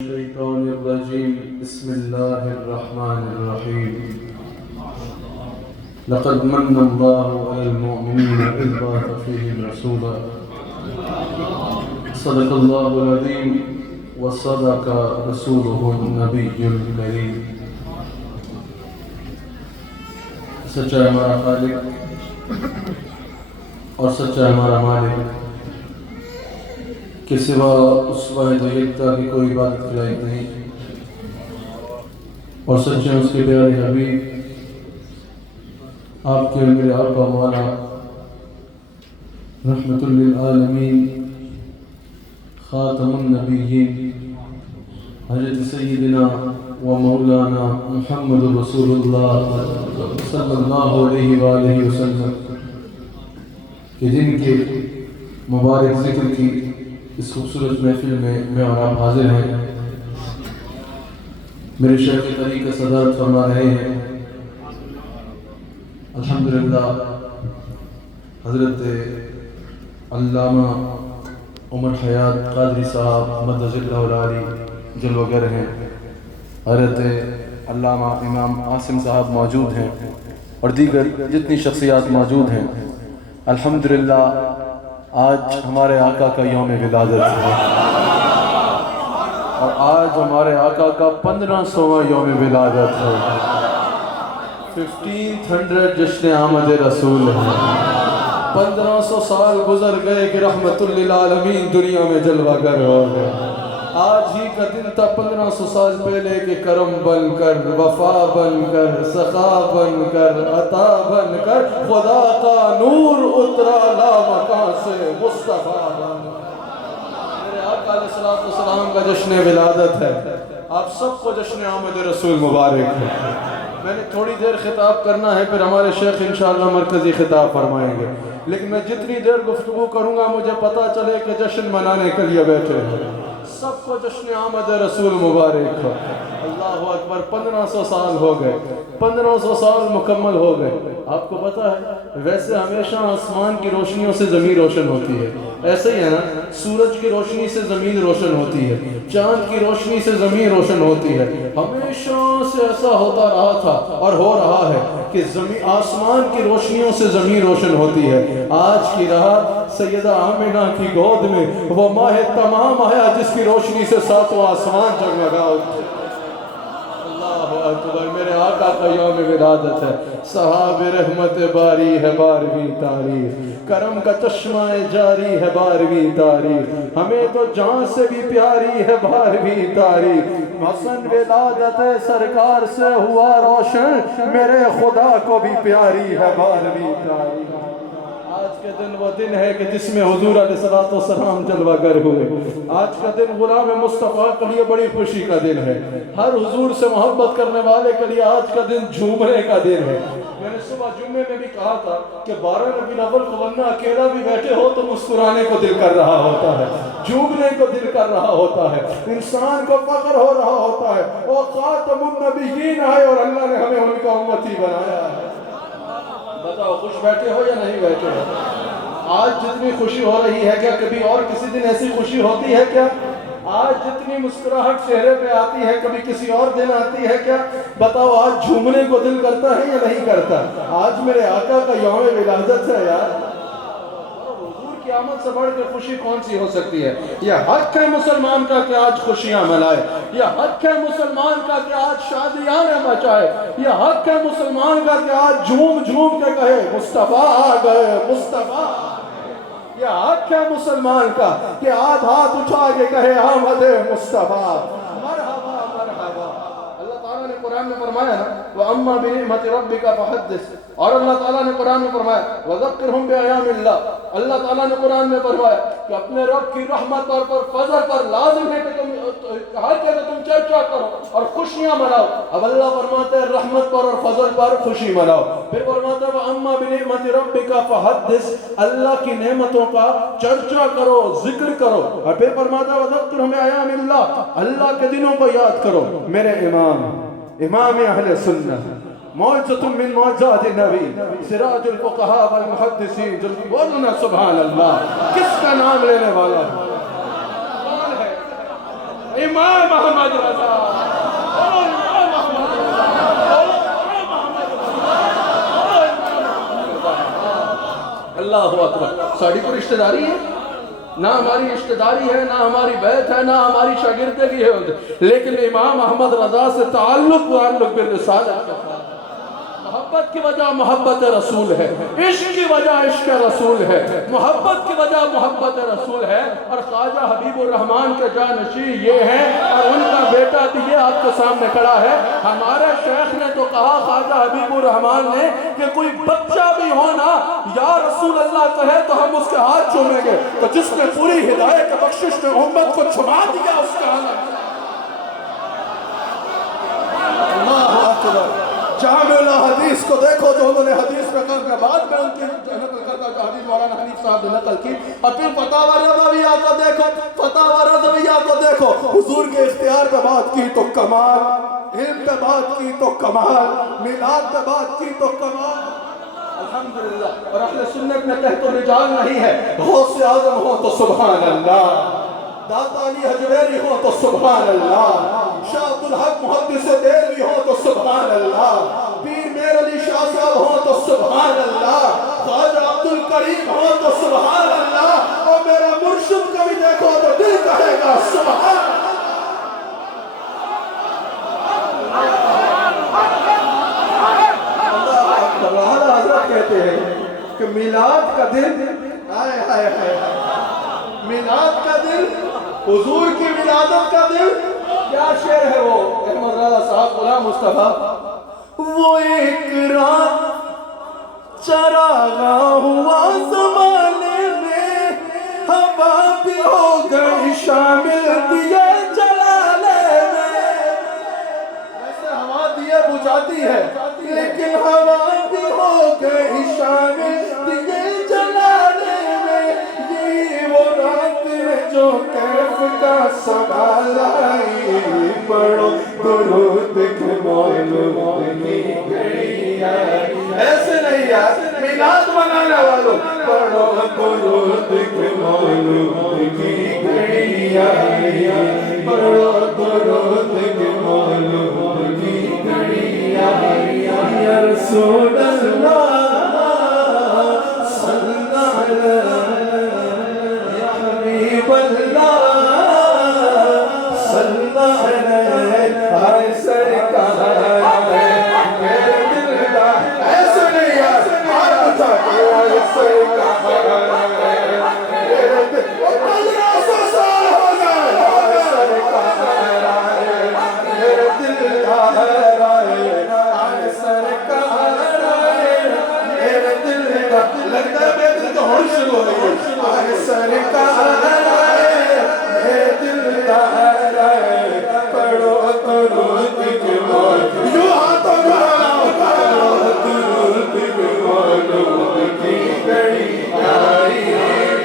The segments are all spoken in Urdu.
الشيطان الرجيم بسم الله الرحمن الرحيم لقد من الله على المؤمنين إذ بعث فيهم رسولا صدق الله العظيم وصدق رسوله النبي الكريم. سچا ہمارا خالق اور سچا ہمارا مالک کہ سوا اس واحد یکتا کی کوئی عبادت کے لائق نہیں، اور سچے اس کے پیارے حبیب آپ کے میرے آقا مولا رحمت للعالمین خاتم النبیین حضرت سیدنا و مولانا محمد رسول اللہ صلی اللہ علیہ وآلہ وسلم کہ جن کے مبارک ذکر کی اس خوبصورت محفل میں اور آپ حاضر ہیں، میرے شیخ طریقہ صدارت فرما رہے ہیں الحمدللہ حضرت علامہ عمر حیات قادری صاحب مدد اللہ العالی جلوہ گر ہیں، حضرت علامہ امام عاصم صاحب موجود ہیں اور دیگر جتنی شخصیات موجود ہیں. الحمدللہ آج ہمارے آقا کا یوم ولادت ہے اور آج ہمارے آقا کا 1500واں یوم ولادت ہے. 1500 جشن آمد رسول ہے. 1500 سال گزر گئے کہ رحمت للعالمین دنیا میں جلوہ گر ہو گئے. آج ہی کا دن تھا 1500 سال پہلے کہ کرم بن کر، وفا بن کر، سخا بن کر، عطا بن کر خدا کا نور اترا لامکان سے مصطفیٰ بن کر. میرے آقا علیہ السلام کا جشن ولادت ہے. آپ سب کو جشن آمد رسول مبارک ہے. میں نے تھوڑی دیر خطاب کرنا ہے، پھر ہمارے شیخ انشاءاللہ مرکزی خطاب فرمائیں گے، لیکن میں جتنی دیر گفتگو کروں گا مجھے پتا چلے کہ جشن منانے کے لیے بیٹھے ہیں. سب کو جشن آمد رسول مبارک ہو. اللہ اکبر. 1500 سال ہو گئے، 1500 سال مکمل ہو گئے. آپ کو پتا ہے ویسے ہمیشہ آسمان کی روشنیوں سے زمین روشن ہوتی ہے، ایسے ہی ہے نا؟ سورج کی روشنی سے زمین روشن ہوتی ہے، چاند کی روشنی سے زمین روشن ہوتی ہے. ہمیشہ سے ایسا ہوتا رہا تھا اور ہو رہا ہے کہ آسمان کی روشنیوں سے زمین روشن ہوتی ہے. آج کی رات سیدہ آمنہ کی گود میں وہ ماہ تمام آیا جس کی روشنی سے ساتوں آسمان جگمگا اٹھے. اللہ اکبر. میرے آقا کا یوم ولادت ہے. صحاب رحمت باری ہے 12ویں تاریخ، کرم کا چشمہ جاری ہے 12ویں تاریخ، ہمیں تو جان سے بھی پیاری ہے 12ویں تاریخ. حسن ولادت سرکار سے ہوا روشن، میرے خدا کو بھی پیاری ہے 12ویں تاریخ. آج کا دن وہ دن ہے کہ جس میں حضور علیہ السلام جلوہ گر ہوئے. آج کا دن غلام مصطفیٰ کے لیے بڑی خوشی کا دن ہے. ہر حضور سے محبت کرنے والے کے لیے آج کا دن جھومنے کا دن ہے. میں نے صبح جمعے میں بھی کہا تھا کہ 12 ربیع الاول کو ورنہ اکیلا بھی بیٹھے ہو تو مسکرانے کو دل کر رہا ہوتا ہے، جھومنے کو دل کر رہا ہوتا ہے، انسان کو فخر ہو رہا ہوتا ہے. وہ خاتم النبیین ہے اور اللہ نے ہمیں ان کا امتی بنایا ہے. بتاؤ خوش بیٹھے ہو یا نہیں بیٹھے ہو؟ آج جتنی خوشی ہو رہی ہے کیا کبھی اور کسی دن ایسی خوشی ہوتی ہے کیا؟ آج جتنی مسکراہٹ چہرے پہ آتی ہے کبھی کسی اور دن آتی ہے کیا؟ بتاؤ آج جھومنے کو دل کرتا ہے یا نہیں کرتا؟ آج میرے آقا کا یوم ولادت ہے یار. حضور کی آمد سے بڑھ کے خوشی کون سی ہو سکتی ہے؟ یہ حق ہے مسلمان کا کہ آج خوشیاں منائے، یہ حق ہے مسلمان کا کہ آج شادیاں مچائے، یہ حق ہے مسلمان کا کہ آج جھوم جھوم کے کہے مصطفیٰ آ گئے، مصطفیٰ. یہ حق ہے مسلمان کا کہ آج ہاتھ اٹھا کے کہے آمد مصطفیٰ. مرحبا مرحبا. اللہ تعالیٰ نے قرآن میں فرمایا نا وَأَمَّا بِنِعْمَةِ رَبِّكَ فَحَدِّثْ، اور اللہ تعالیٰ نے قرآن میں فرمایا وَذَكِّرْهُمْ بِأَيَامِ اللَّهِ. اللہ تعالیٰ نے قرآن میں فرمایا کہ اپنے رب کی رحمت پر فضل پر لازم ہے کہ تم چرچا کرو اور خوشیاں مناؤ. اب اللہ فرماتے ہیں رحمت پر اور فضل پر خوشی مناؤ. پھر فرماتا ہے وَأَمَّا بِنِعْمَةِ رَبِّكَ فَحَدِّثْ، اللہ کی نعمتوں کا چرچا کرو، ذکر کرو. اور پھر فرماتا ہے وَذَكِّرْهُمْ بِأَيَامِ اللَّهِ، اللہ کے دنوں کو یاد کرو. میرے امام اہل سنت معجزۃ من معجزات النبی، سراج الفقہاء والمحدثین، بولنا سبحان اللہ. کس کا نام لینے والا ہے؟ امام احمد رضا، بولو امام احمد رضا، بولو امام احمد رضا۔ اللہ اکبر۔ ساڑی کو رشتہ داری ہے، نہ ہماری رشتہ داری ہے، نہ ہماری بیعت ہے، نہ ہماری شاگردگی ہے، لیکن امام احمد رضا سے تعلق بالرسالت کا۔ محبت کی وجہ محبت رسول ہے، عشق کی وجہ عشق رسول ہے، محبت کی وجہ محبت رسول ہے۔ اور خواجہ حبیب الرحمن کے جانشین یہ ہیں، اور ان کا بیٹا بھی یہ آپ کے سامنے کھڑا ہے۔ ہمارے شیخ نے تو کہا خواجہ حبیب الرحمن نے کہ کوئی بچہ بھی ہو نا یا رسول اللہ کہے تو ہم اس کے ہاتھ چومیں گے، تو جس نے پوری ہدایت بخشش میں امت کو چھما دیا اس کا اللہ اکبر۔ جامع الحدیث کو دیکھو جو انہوں نے حدیث نقل کے بعد میں ان کی نقل کرتا جو حدیث مولانا حنیف صاحب نے نقل کی، اور پھر فتاوی رضویہ کو دیکھو، فتاوی رضویہ کو دیکھو، حضور کے اختیار پہ بات کی تو کمال، علم پہ بات کی تو کمال، میلاد پہ بات کی تو کمال، الحمدللہ۔ اور اہل سنت میں تحت الرجال نہیں ہے، غوث اعظم ہو تو سبحان اللہ، داتا علی حجویری ہو تو سبحان اللہ، شاہ عبدالحق محدث دہلوی ہو تو سبحان اللہ، پیر میر علی شاہ صاحب ہو تو سبحان اللہ، خواجہ عبدالکریم ہو تو سبحان اللہ، اور میرا مرشد کو بھی دیکھو تو دل کہے گا سبحان اللہ۔ اعلیٰ حضرت کہتے ہیں کہ میلاد کا دن، آئے آئے آئے میلاد کا دن، حضور کی ولادت کا دن، کیا شعر ہے وہ احمد رضا صاحب غلام مصطفیٰ؟ وہ ایک رات چراغا ہوا زمانے میں، ہوا بھی ہو گئی شامل دیے جلانے میں۔ ویسے ہوا دیے بجھاتی ہے، لیکن ہوا بھی ہو گئی شامل دیے جلانے میں۔ یہی وہ رات ہے جو کیف کا سوال آئی، پڑھو درود کے مولود کی گھڑی آئی۔ ایسے نہیں یار، میلاد منانے والوں، پڑھو درود کے مولود کی گھڑی آئی، پڑھو درود کے مولود کی گھڑی آئی۔ یا رسول اللہ صلی اللہ علیہ، یا حبیب اللہ صلی اللہ علیہ، آئے سرکار میرے دل کا، ایسے نہیں یار، آئے بچا کے آئے سرکار میرے دل کا، 1500 سال ہو گئے، آئے سرکار میرے دل کا آئے سرکار میرے دل کا، لگتا ہے میرے دل کا ہوڑ شروع ہو گئی، آئے سرکار میرے دل کا پڑھو درود کے مولود، یوں ہاتھوں بڑھانا، پڑھو درود کے مولود کی گھڑی آئی،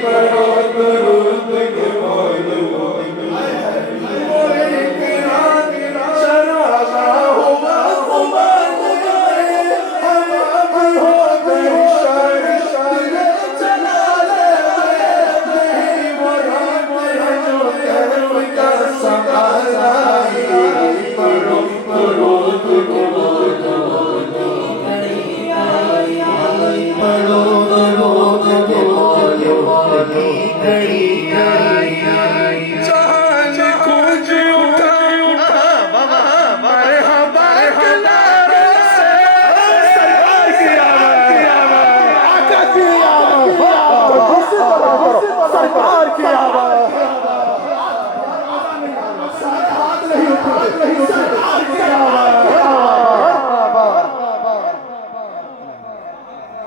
پڑھو درود کے مولود کی گھڑی آئی۔ وہ ایک رات چراغا ہوا زمانے میں، ہوا بھی ہو گئی شامل دیے جلانے میں۔ یہی وہ رات ہے جو کیف کا سوال آئی، پڑھو درود کے مولود کی گھڑی آئی، پڑھو درود کے مولود کی گھڑی آئی۔ جان کچھ اٹھا مرحبا کے نعرے سے، سرکار کی آواز، آقا کی آواز، سرکار کی آواز، سرکار کی آواز۔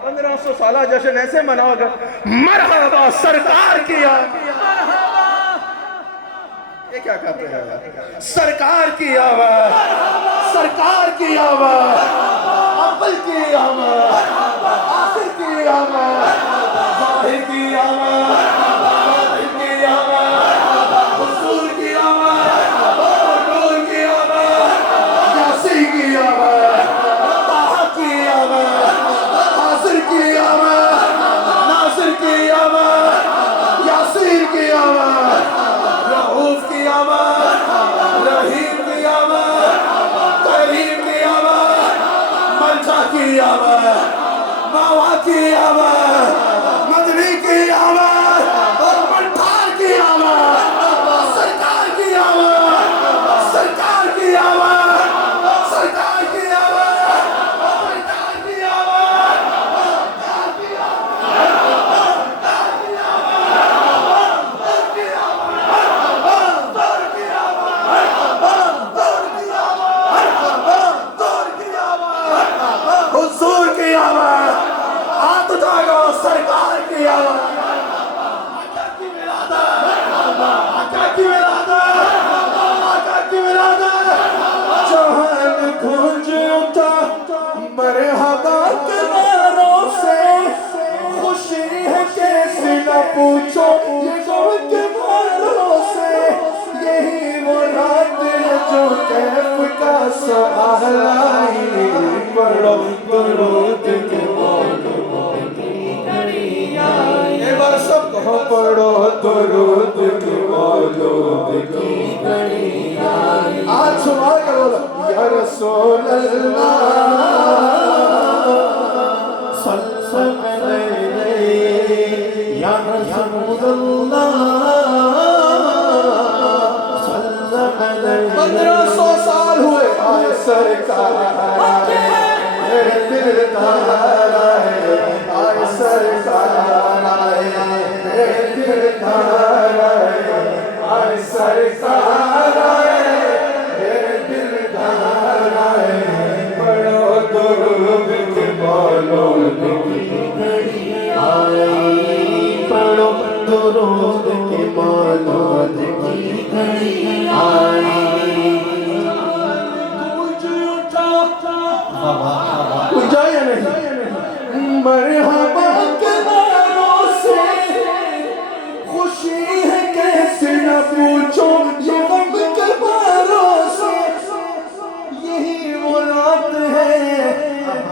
1500 سالہ جشن ایسے مناؤ گا، مرحبا سرکار کی آواز۔ یہ کیا کہتے ہیں؟ سرکار کی آواز، سرکار کی آواز، اول کی آواز، آخر کی آواز، ظاہر کی آواز، باطن کی آواز، حضور کی آواز، نور کی آواز، یاسین کی آواز، طه کی آواز، حاضر کی آواز، ناصر کی آواز، یاسین کی آواز، رؤوف کی آواز، کی آواز، ماوا کی آواز، مدنی کی آواز، اور منٹھار کی آواز، سرکار کی آواز، سرکار کی آواز، سرکار کی آواز، سرکار کی آواز، حضور کی آواز، ہاتھ اٹھاؤ سرکار کی آواز، آقا کی ولادت، آقا کی ولادت، آقا کی ولادت، جہان گونج اٹھا مرحبا کے نعروں سے، خوشی ہے کیسے نہ پوچھو یہ غم کے ماروں سے، یہی وہ رات ہے جو کیف کا سوال آئی، پڑھو درود کے مولود کی گھڑی آئی، ایک بار سب کہو پڑھو درود کے مولود کی گھڑی آئی، آج سمائے گا بولا یا رسول اللہ صلی علیہ یا رسول اللہ صلی علیہ، 1500 سال ہوئے آئے سرکار، میرے دلدار آئے، آئے سرکار آئے، میرے دلدار آئے، آئے سرکار آئے، میرے دلدار آئے، پڑھو درود کے مولود کی گھڑی آئی، پڑھو درود کے مولود کی گھڑی آئی، کوئی جائے یا نہیں، مرحبا کے نعروں سے، خوشی ہے کیسے نہ پوچھو یہ غم کے باروں سے، یہی وہ رات ہے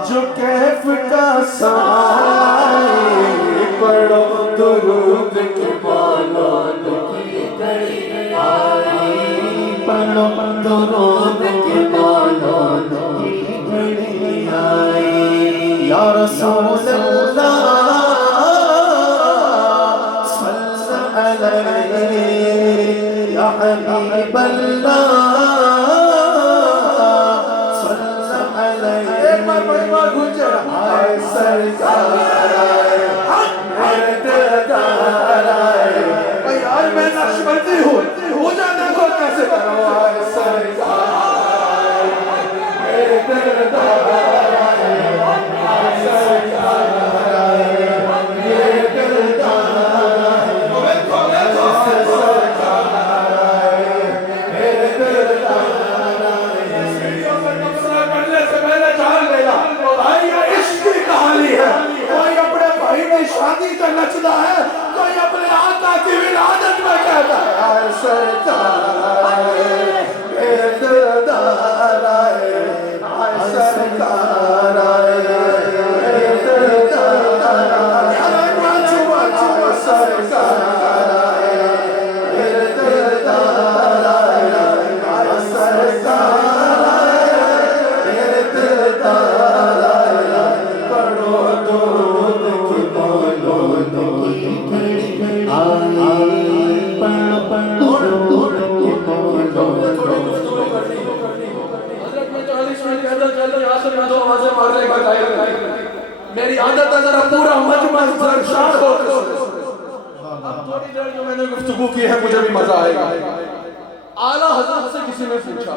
جو کیف کا سوال آئی، پڑھو درود کے مولود کی گھڑی آئی، پڑھو درود کے مولود کی گھڑی آئی، یا رسول اللہ صلی علیہ یا حبیب اللہ صلی علیہ، ایک بار بڑی بار گونجے آئے سرکار آئے، میرے دلدار آئے، بھئی یار میں نقشبندی ہوں، ہو جانے کو کیسے کرو، آئے سرکار آئے، میرے دلدار آئے، آئے سرکار آئے، میرے دلدار آئے، سرکار آئے، میرے دلدار آئے، سیڑھیوں پر نفسہ کرنے سے پہلے جان لینا، بھائی یہ عشق کی کہانی ہے، کوئی اپنے بھائی میں شادی کا نچنا ہے، کوئی اپنے آقا کی ولادت میں کہتا ہے، آئے سرکار آئے، میرے دلدار آئے، آئے سرکار آئے، میرے دلدار آئے، آئے سرکار آئے، میرے دلدار آئے، آئے سرکار آئے، میرے دلدار آئے، پڑھو درود کے مولود کی گھڑی آئی، پڑھو درود کے مولود کی گھڑی حضرت میں 40 منٹ کہتا چلتا آخر میں 2 آوازیں مارنے کا ٹائم، میری عادت ہے ذرا پورا مجمع سرشار ہو، اب تھوڑی دیر جو میں نے گفتگو کی ہے مجھے بھی مزہ آئے گا، اعلیٰ حضرت سے کسی نے پوچھا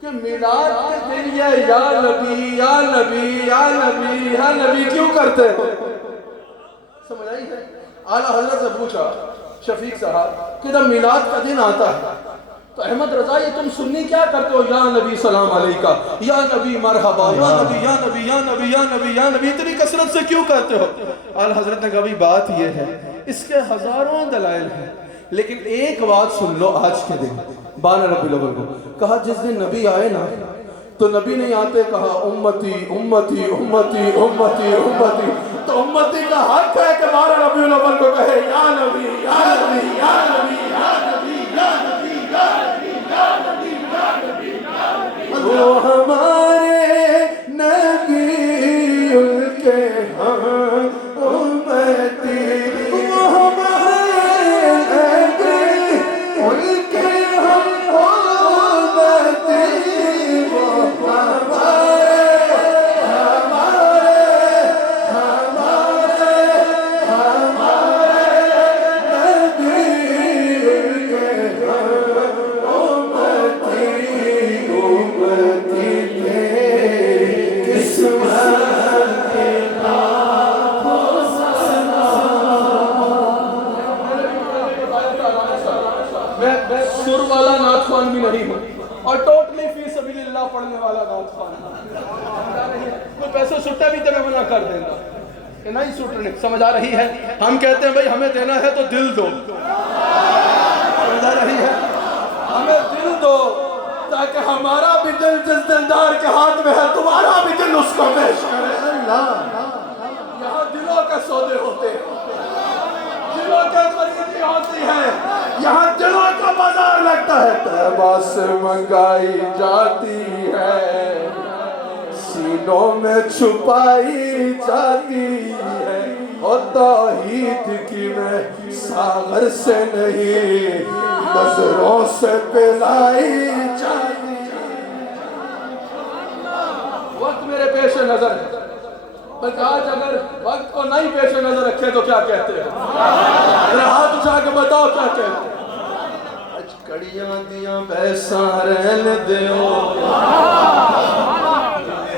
کہ میلاد کے دن یہ یا نبی یا نبی یا نبی یا نبی کیوں کرتے ہو، سمجھ آئی ہے؟ اعلیٰ حضرت سے پوچھا شفیق صاحب کہ جب میلاد کا دن آتا ہے تو احمد رضا یہ تم سنی کیا کرتے ہو، یا نبی سلام علیکہ، یا نبی مرحبا، یا نبی یا نبی یا نبی یا نبی یا نبی، اتنی کثرت سے کیوں کرتے ہو؟ اعلیٰ حضرت نے کہا بھی بات یہ ہے، اس کے ہزاروں دلائل ہیں، لیکن ایک بات سن لو آج کے دن 12 ربیع الاول کو، کہا جس دن نبی آئے نا تو نبی نہیں آتے کہا امتی امتی امتی امتی امتی، تو امتی کا حق ہے کہ 12 ربیع الاول کو کہے یا نبی یا نبی یا نبی یا نبی یا نبی یا نبی یا نبی یا نبی، وہ ہمارے نبی نہیں ہوں اور ٹوٹلی فی سبیل اللہ پڑھنے والا نعت خوان ہوں. کوئی پیسے سٹا بھی تو میں منع کر دیں گا کہ نہیں سٹنے. سمجھ آ رہی ہے؟ ہم کہتے ہیں بھائی ہمیں دینا ہے تو دل دو. سمجھ آ رہی ہے؟ ہمیں دل دو تاکہ ہمارا بھی دل جس دلدار کے ہاتھ میں ہے تمہارا بھی دل اس کو پیش کرے. یہاں دلوں کے سودے ہوتے ہیں, دلوں کے خریدی ہوتی ہے, یہاں دلوں کا بازار لگتا ہے. طیبہ سے منگائی جاتی ہے, سینوں میں چھپائی جاتی ہے, اور توحید کی میں ساغر سے نہیں نظروں سے پلائی جاتی ہے. وقت میرے پیش نظر ہے, بلکہ آج اگر وقت کو نہیں پیش نظر رکھے تو کیا کہتے ہیں؟ ذرا ہاتھ اٹھا کے بتاؤ کیا کہتے ہیں؟ اج کڑیاں دیاں پیساں رہن دیو,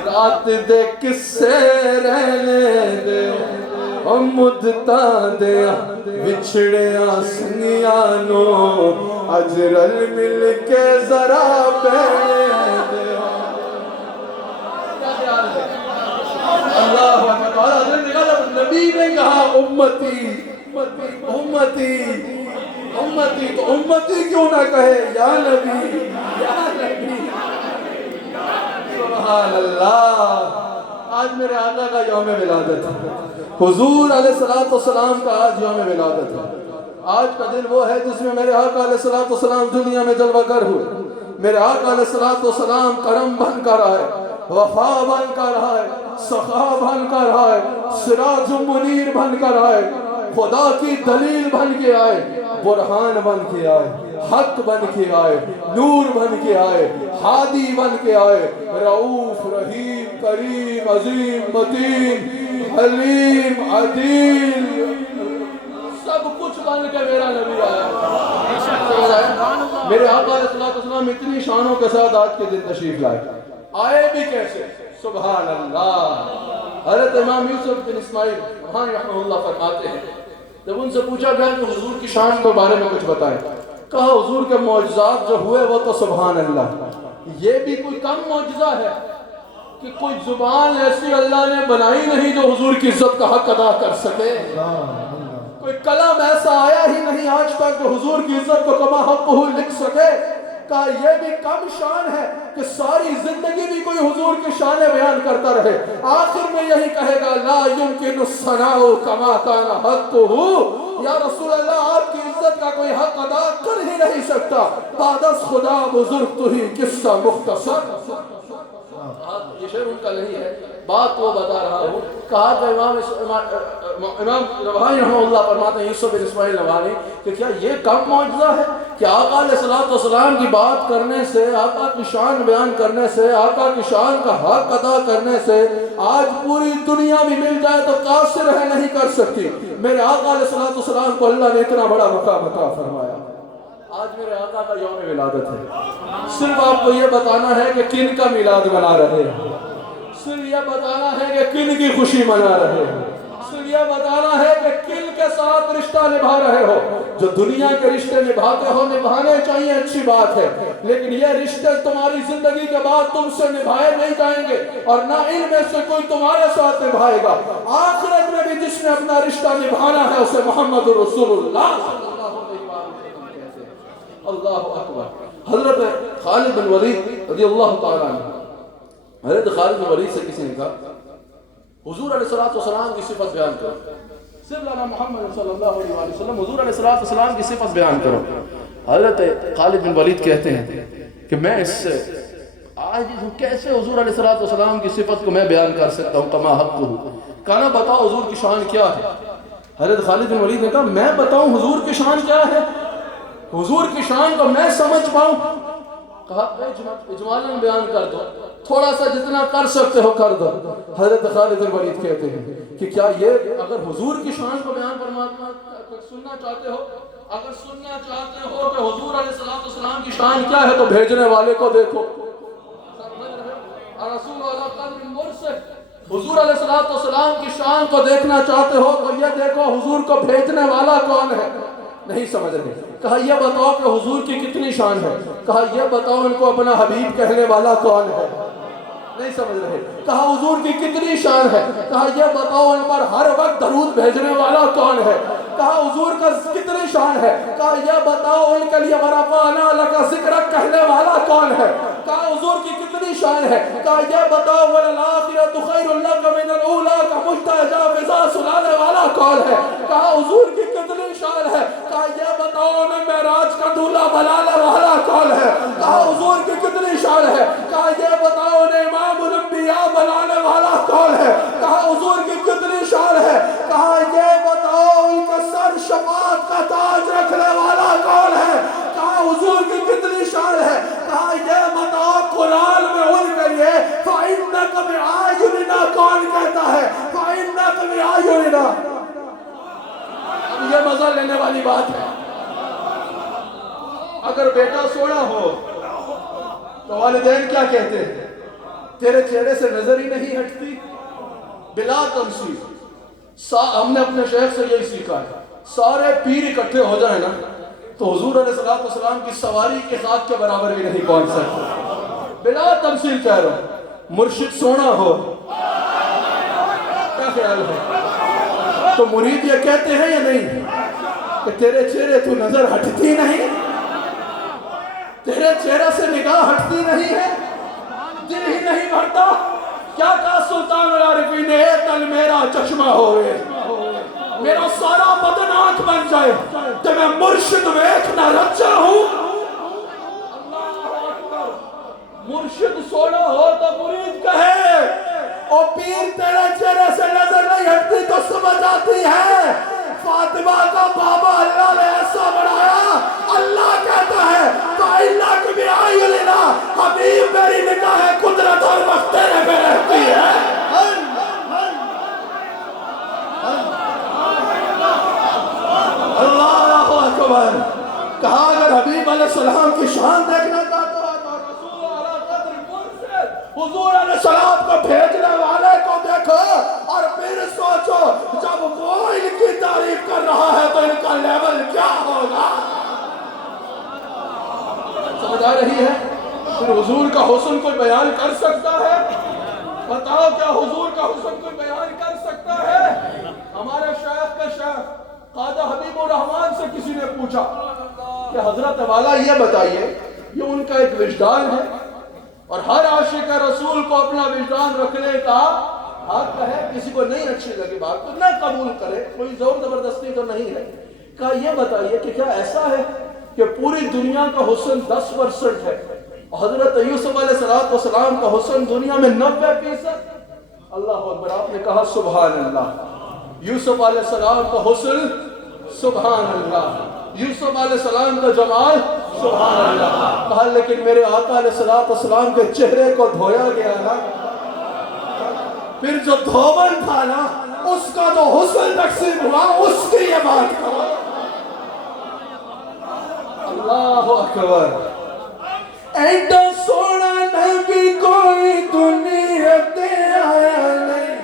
رات دے قصے رہنے دیو, اور مدتاں دیاں بچھڑیاں سنگیاں نو اج رل مل کے ذرا بہنے دیو. اللہ اکبر. نبی نے کہا امتی امتی امتی, تو امتی کیوں نہ کہے یا نبی یا نبی. سبحان اللہ. آج میرے آقا کا یوم ولادت ہے, حضور علیہ السلام کا آج یوم ولادت ہے. آج کا دن وہ ہے جس میں میرے آقا علیہ السلام دنیا میں جلوہ گر ہوئے. میرے آقا علیہ السلام کرم بن کر آئے, وفا بن کر آئے, سخا بن کر آئے, سراج منیر بن کر آئے, خدا کی دلیل بن کے آئے, برہان بن کے آئے, حق بن کے آئے, نور بن کے آئے, ہادی بن کے آئے, رؤوف رحیم کریم عظیم متین حلیم عدیل, سب کچھ بن کے میرا نبی آیا. میرے آقا علیہ السلام اتنی شانوں کے ساتھ آج کے دن تشریف لائے. آئے بھی کیسے؟ سبحان اللہ. حضرت امام یوسف بن اسماعیل رحمہ اللہ فرماتے ہیں, جب ان سے پوچھا گیا کہ حضور کی شان کے بارے میں کچھ بتائیں, کہا حضور کے معجزات جو ہوئے وہ تو سبحان اللہ. یہ بھی کوئی کم معجزہ ہے کہ کوئی زبان ایسی اللہ نے بنائی نہیں جو حضور کی عزت کا حق ادا کر سکے. کوئی کلام ایسا آیا ہی نہیں آج تک جو حضور کی عزت کو کما حق لکھ سکے. کہا یہ بھی کم شان ہے کہ ساری زندگی بھی کوئی حضور کی شان بیان کرتا رہے, آخر میں یہی کہے گا لا يمكن الثناء كما كان حقه. یا رسول اللہ آپ کی عزت کا کوئی حق ادا کر ہی نہیں سکتا. بعد از خدا بزرگ تو ہی قصہ مختصر. یہ شعر ان کا نہیں ہے, بات وہ بتا رہا ہوں. کہا کہ امام نبہانی رحمہ اللہ فرماتے ہیں, یوسف بن اسماعیل نبہانی, کہ کیا یہ کم معجزہ ہے کہ آقا علیہ السلام کی بات کرنے سے, آقا کی شان بیان کرنے سے, آقا کی شان کا حق ادا کرنے سے آج پوری دنیا بھی مل جائے تو قاصر ہے نہیں کر سکتی. میرے آقا علیہ السلام کو اللہ نے اتنا بڑا مقام عطا فرمایا. آج میرے آقا کا یوم ولادت ہے. صرف آپ کو یہ بتانا ہے کہ کن کا میلاد منا رہے ہیں, صرف یہ بتانا ہے کہ کن کی خوشی منا رہے ہیں, صرف یہ بتانا ہے کہ کن کے ساتھ رشتہ نبھا رہے ہو. جو دنیا کے رشتے نبھاتے ہو نبھانے چاہیے, اچھی بات ہے, لیکن یہ رشتے تمہاری زندگی کے بعد تم سے نبھائے نہیں جائیں گے اور نہ ان میں سے کوئی تمہارے ساتھ نبھائے گا. آخرت میں بھی جس نے اپنا رشتہ نبھانا ہے اسے محمد رسول اللہ اللہ اکبر. حضرت خالد بن ولید رضی اللہ تعالیٰ عنہ, حضرت خالد بن ولید سے کسی نے کہا حضور علیہ السلام کی صفت بیان کرو, صرف لانا محمد صلی اللہ علیہ وسلم حضور علیہ السلام کی صفت بیان کرو. حضرت خالد بن ولید کہتے ہیں کہ میں اس سے آج کیسے حضور علیہ السلام کی صفت کو میں بیان کر سکتا ہوں کما حق کو. کہنا بتاؤ حضور کی شان کیا ہے. حضرت خالد بن ولید نے کہا میں بتاؤں حضور کی شان کیا ہے, حضور کی شان کو میں سمجھ پاؤں. کہا اجمالاً بیان کر دو, تھوڑا سا جتنا کر سکتے ہو کر دو. حضرت خالد بن ولید کہتے ہیں کہ کیا یہ اگر حضور کی شان کو بیان سننا چاہتے ہو, اگر سننا چاہتے ہو کہ حضور علیہ السلام کی شان کیا ہے تو بھیجنے والے کو دیکھو. رسول اللہ قلب مرسل, حضور علیہ السلام کی شان کو دیکھنا چاہتے ہو تو یہ دیکھو حضور کو بھیجنے والا کون ہے. نہیں سمجھ رہے, کہا یہ بتاؤ کہ حضور کی کتنی شان ہے؟ کہا یہ بتاؤ ان کو اپنا حبیب کہنے والا کون ہے؟ نہیں سمجھ رہے؟ کہا حضور کی کتنی شان ہے؟ کہا یہ بتاؤ ان پر ہر وقت درود بھیجنے والا کون ہے؟ کہا حضور کا کتنی شان ہے؟ کہا یہ بتاؤ ان کے لیے ورفعنا لک ذکرک کہنے والا کون ہے؟ کہا حضور کی کتنی شان ہے؟ کہا یہ بتاؤ وللآخرۃ خیر لک من الاولیٰ کا مشتاق فضا سنانے والا کون ہے؟ کہا حضور کی کتنی شان ہے؟ کہا یہ بتاؤ انہیں معراج کا دولہا بنانے والا کون ہے؟ کہا حضور کی کتنی شان ہے؟ کہا یہ بتاؤ انہیں امام الانبیاء بنانے والا کون ہے؟ کہا حضور کی کتنی شان ہے؟ کہا یہ بتاؤ ان کا سر شفاعت کا تاج رکھنے والا کون ہے؟ کہا حضور کی کتنی شان ہے؟ کہا یہ بتاؤ قرآن میں ان کے لیے فَإِنَّكَ بِأَعْيُنِنَا کون کہتا ہے؟ فَإِنَّكَ بِأَعْيُنِنَا۔ اب یہ مزہ لینے والی بات ہے، اگر بیٹا سونا ہو تو والدین کیا کہتے ہیں؟ تیرے چہرے سے نظر ہی نہیں ہٹتی، بلا تمثیل۔ ہم نے اپنے شیخ سے یہی سیکھا ہے، سارے پیر اکٹھے ہو جائیں نا تو حضور علیہ السلام کی سواری کے خاک کے برابر بھی نہیں پہنچ سکتے، بلا تمثیل کہہ رہا ہوں۔ مرشد سونا ہو، کیا خیال ہے؟ تو مرید یہ کہتے ہیں یا نہیں کہ تیرے چہرے تو نظر ہٹتی نہیں، تیرے چہرے سے نگاہ ہٹتی نہیں ہے، دل ہی نہیں بھرتا؟ کیا کہا سلطان العارفین نے؟ اے تل میرا چشمہ ہوئے، میرا سارا بدن آنکھ بن جائے کہ میں مرشد ویکھنا رچا ہوں۔ مرشد سونا ہو تو مرید کہے او پیر تیرے چہرے سے نظر نہیں ہٹتی تو سمجھ آتی ہے فاطمہ کا بابا اللہ نے ایسا بنایا، اللہ کہتا ہے فَإِنَّكَ بِأَعْيُنِنَا، حبیب میری نگاہ قدرت اور وقت تیرے میں رہتی ہے۔ اللہ اکبر۔ کہا اگر حبیب علیہ السلام کی شان دیکھنا چاہتا ہے تو رسول علی قدر مرشد حضور علیہ السلام کو بھیجنے والے کو دیکھو، اور پھر سوچو جب وہ ان کی تعریف کر رہا ہے تو ان کا لیول کیا ہوگا؟ سمجھ آ رہی ہے؟ پھر حضور کا حسن کوئی بیان کر سکتا ہے؟ بتاؤ کیا حضور کا حسن کوئی بیان کر سکتا ہے؟ ہمارے شیخ کے شیخ خواجہ حبیب الرحمن سے کسی نے پوچھا کہ حضرت والا یہ بتائیے، یہ ان کا ایک وجدان ہے اور ہر عاشق رسول کو اپنا وجدان رکھنے کا حق ہے، کسی کو نہیں اچھی لگی بات تو نہ قبول کرے، کوئی زور زبردستی تو نہیں ہے۔ کہا یہ بتائیے کہ کیا ایسا ہے کہ پوری دنیا کا حسن 10% ہے، حضرت یوسف علیہ السلام کا حسن دنیا میں 90%؟ اللہ اکبر۔ آپ نے کہا سبحان اللہ۔ یوسف علیہ السلام کا حسن سبحان اللہ، یوسف علیہ السلام کا جمال سبحان اللہ۔ کہا لیکن میرے آقا علیہ السلام کے چہرے کو دھویا گیا نا، پھر جو دھوبن تھا نا اس کا جو حسن تقسیم ہوا اس کی یہ بات کرو۔ اللہ اکبر۔ ایڈا سونا نبی کوئی دنیا تے آیا نہیں،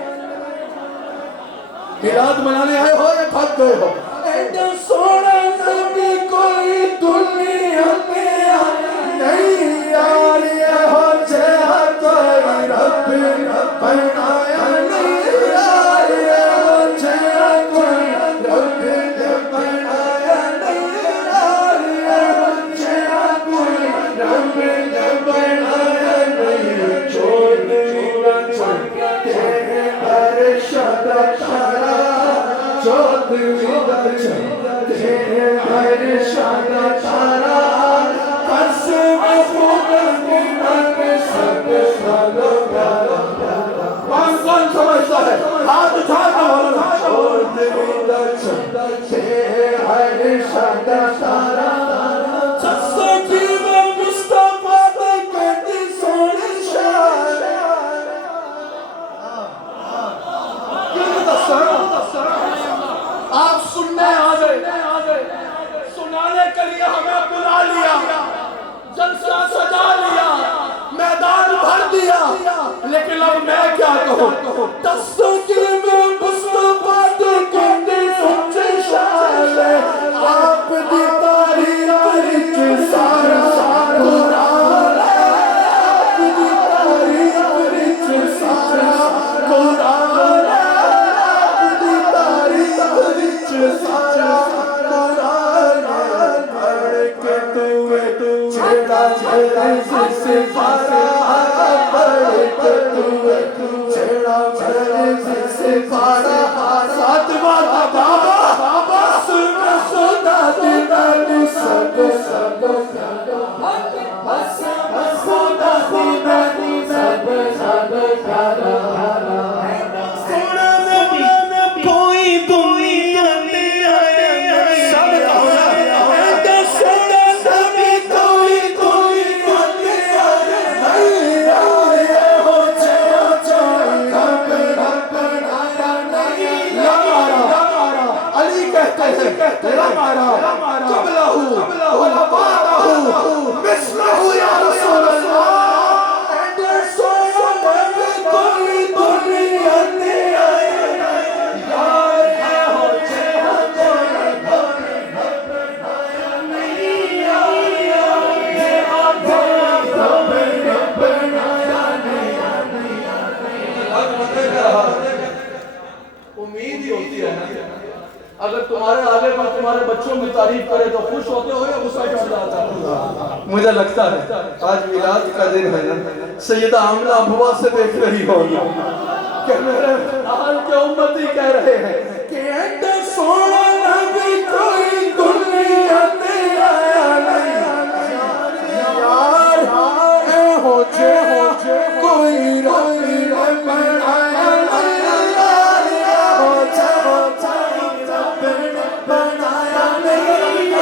میلاد منانے آئے ہو یا تھک گئے ہو؟ ایڈا سونا نبی کوئی دنیا تے آیا نہیں، یار یہ ہو جہاں کوئی رب بنایا نہیں، یار یہ ہو جہاں کوئی رب بنایا نہیں، یار یہ ہو جہاں کوئی رب بنایا نہیں، چھوڑ دینا چاہتے ہیں ہر شدہ شرا، چھوڑ دینا چاہتے ہیں ہر شدہ شرا، قسم خدا کی من سب سالو پیارا۔ کون سمجھتا ہے؟ ہاتھ اٹھا کر بولو، چھوڑ دینا چاہتے ہیں ہر شدہ شرا، آپ سننے آ گئے، سنانے کے لیے ہمیں بلا لیا، جلسہ سجا لیا، میدان بھر دیا، لیکن اب میں کیا کہوں؟ تسکین مصطفیٰ دی کنی سچی شان، آپ دی تاریخ سے پارا بڑے تجوے چھڑا مرضی سے پارا ساتھ بابا بابا سن خدا دیدن سب سب بس خدا دیدن سب سب پیارا سونا نبی کوئی دنیا میں آیا سب کہا سونا نبی کوئی دنیا میں آیا نہیں آئے ہو چھوئی رب بنایا نہیں لمارا علی کہتے ہیں لمارا قبلہ ولا بعدہ مثلہ یا رسول اللہ امید ہی ہوتی ہے اگر تمہارے آگے پر تمہارے بچوں کی تعریف کرے تو خوش ہوتے ہو یا غصہ چڑھ جاتا ہے؟ مجھے لگتا ہے آج میلاد کا دن ہے نا سیدہ آمنہ ابوا سے دیکھ رہی ہوگی کہ میرے حال کے امتی کہہ رہے ہیں کہ ایک سونا نبی کوئی دنیا میں آیا نہیں یار اے ہو جے کوئی رب بنایا نہیں یار ہو جے رب بنایا نہیں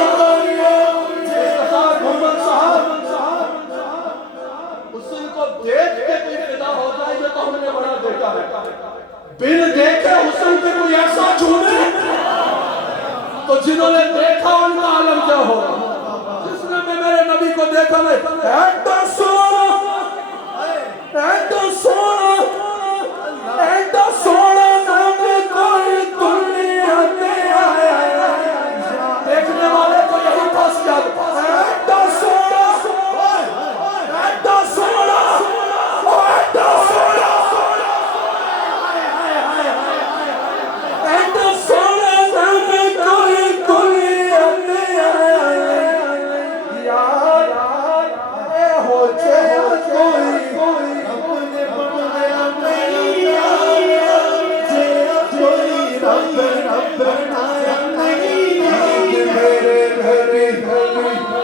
محمد صاحب حسن کو دیکھ کے کوئی فدا ہوتا ہے یہ تو ہم نے بڑا دیکھا ہے بن دیکھے حسن پہ کوئی ایسا چھوڑے تو جنہوں نے دیکھا ان کا عالم کیا ہوگا جس نے میں میرے نبی کو دیکھا نہیں ایڈا سونا نبی کوئی دنیا میں آیا دیکھنے والے کو یہی پھنس گیا ایڈا سونا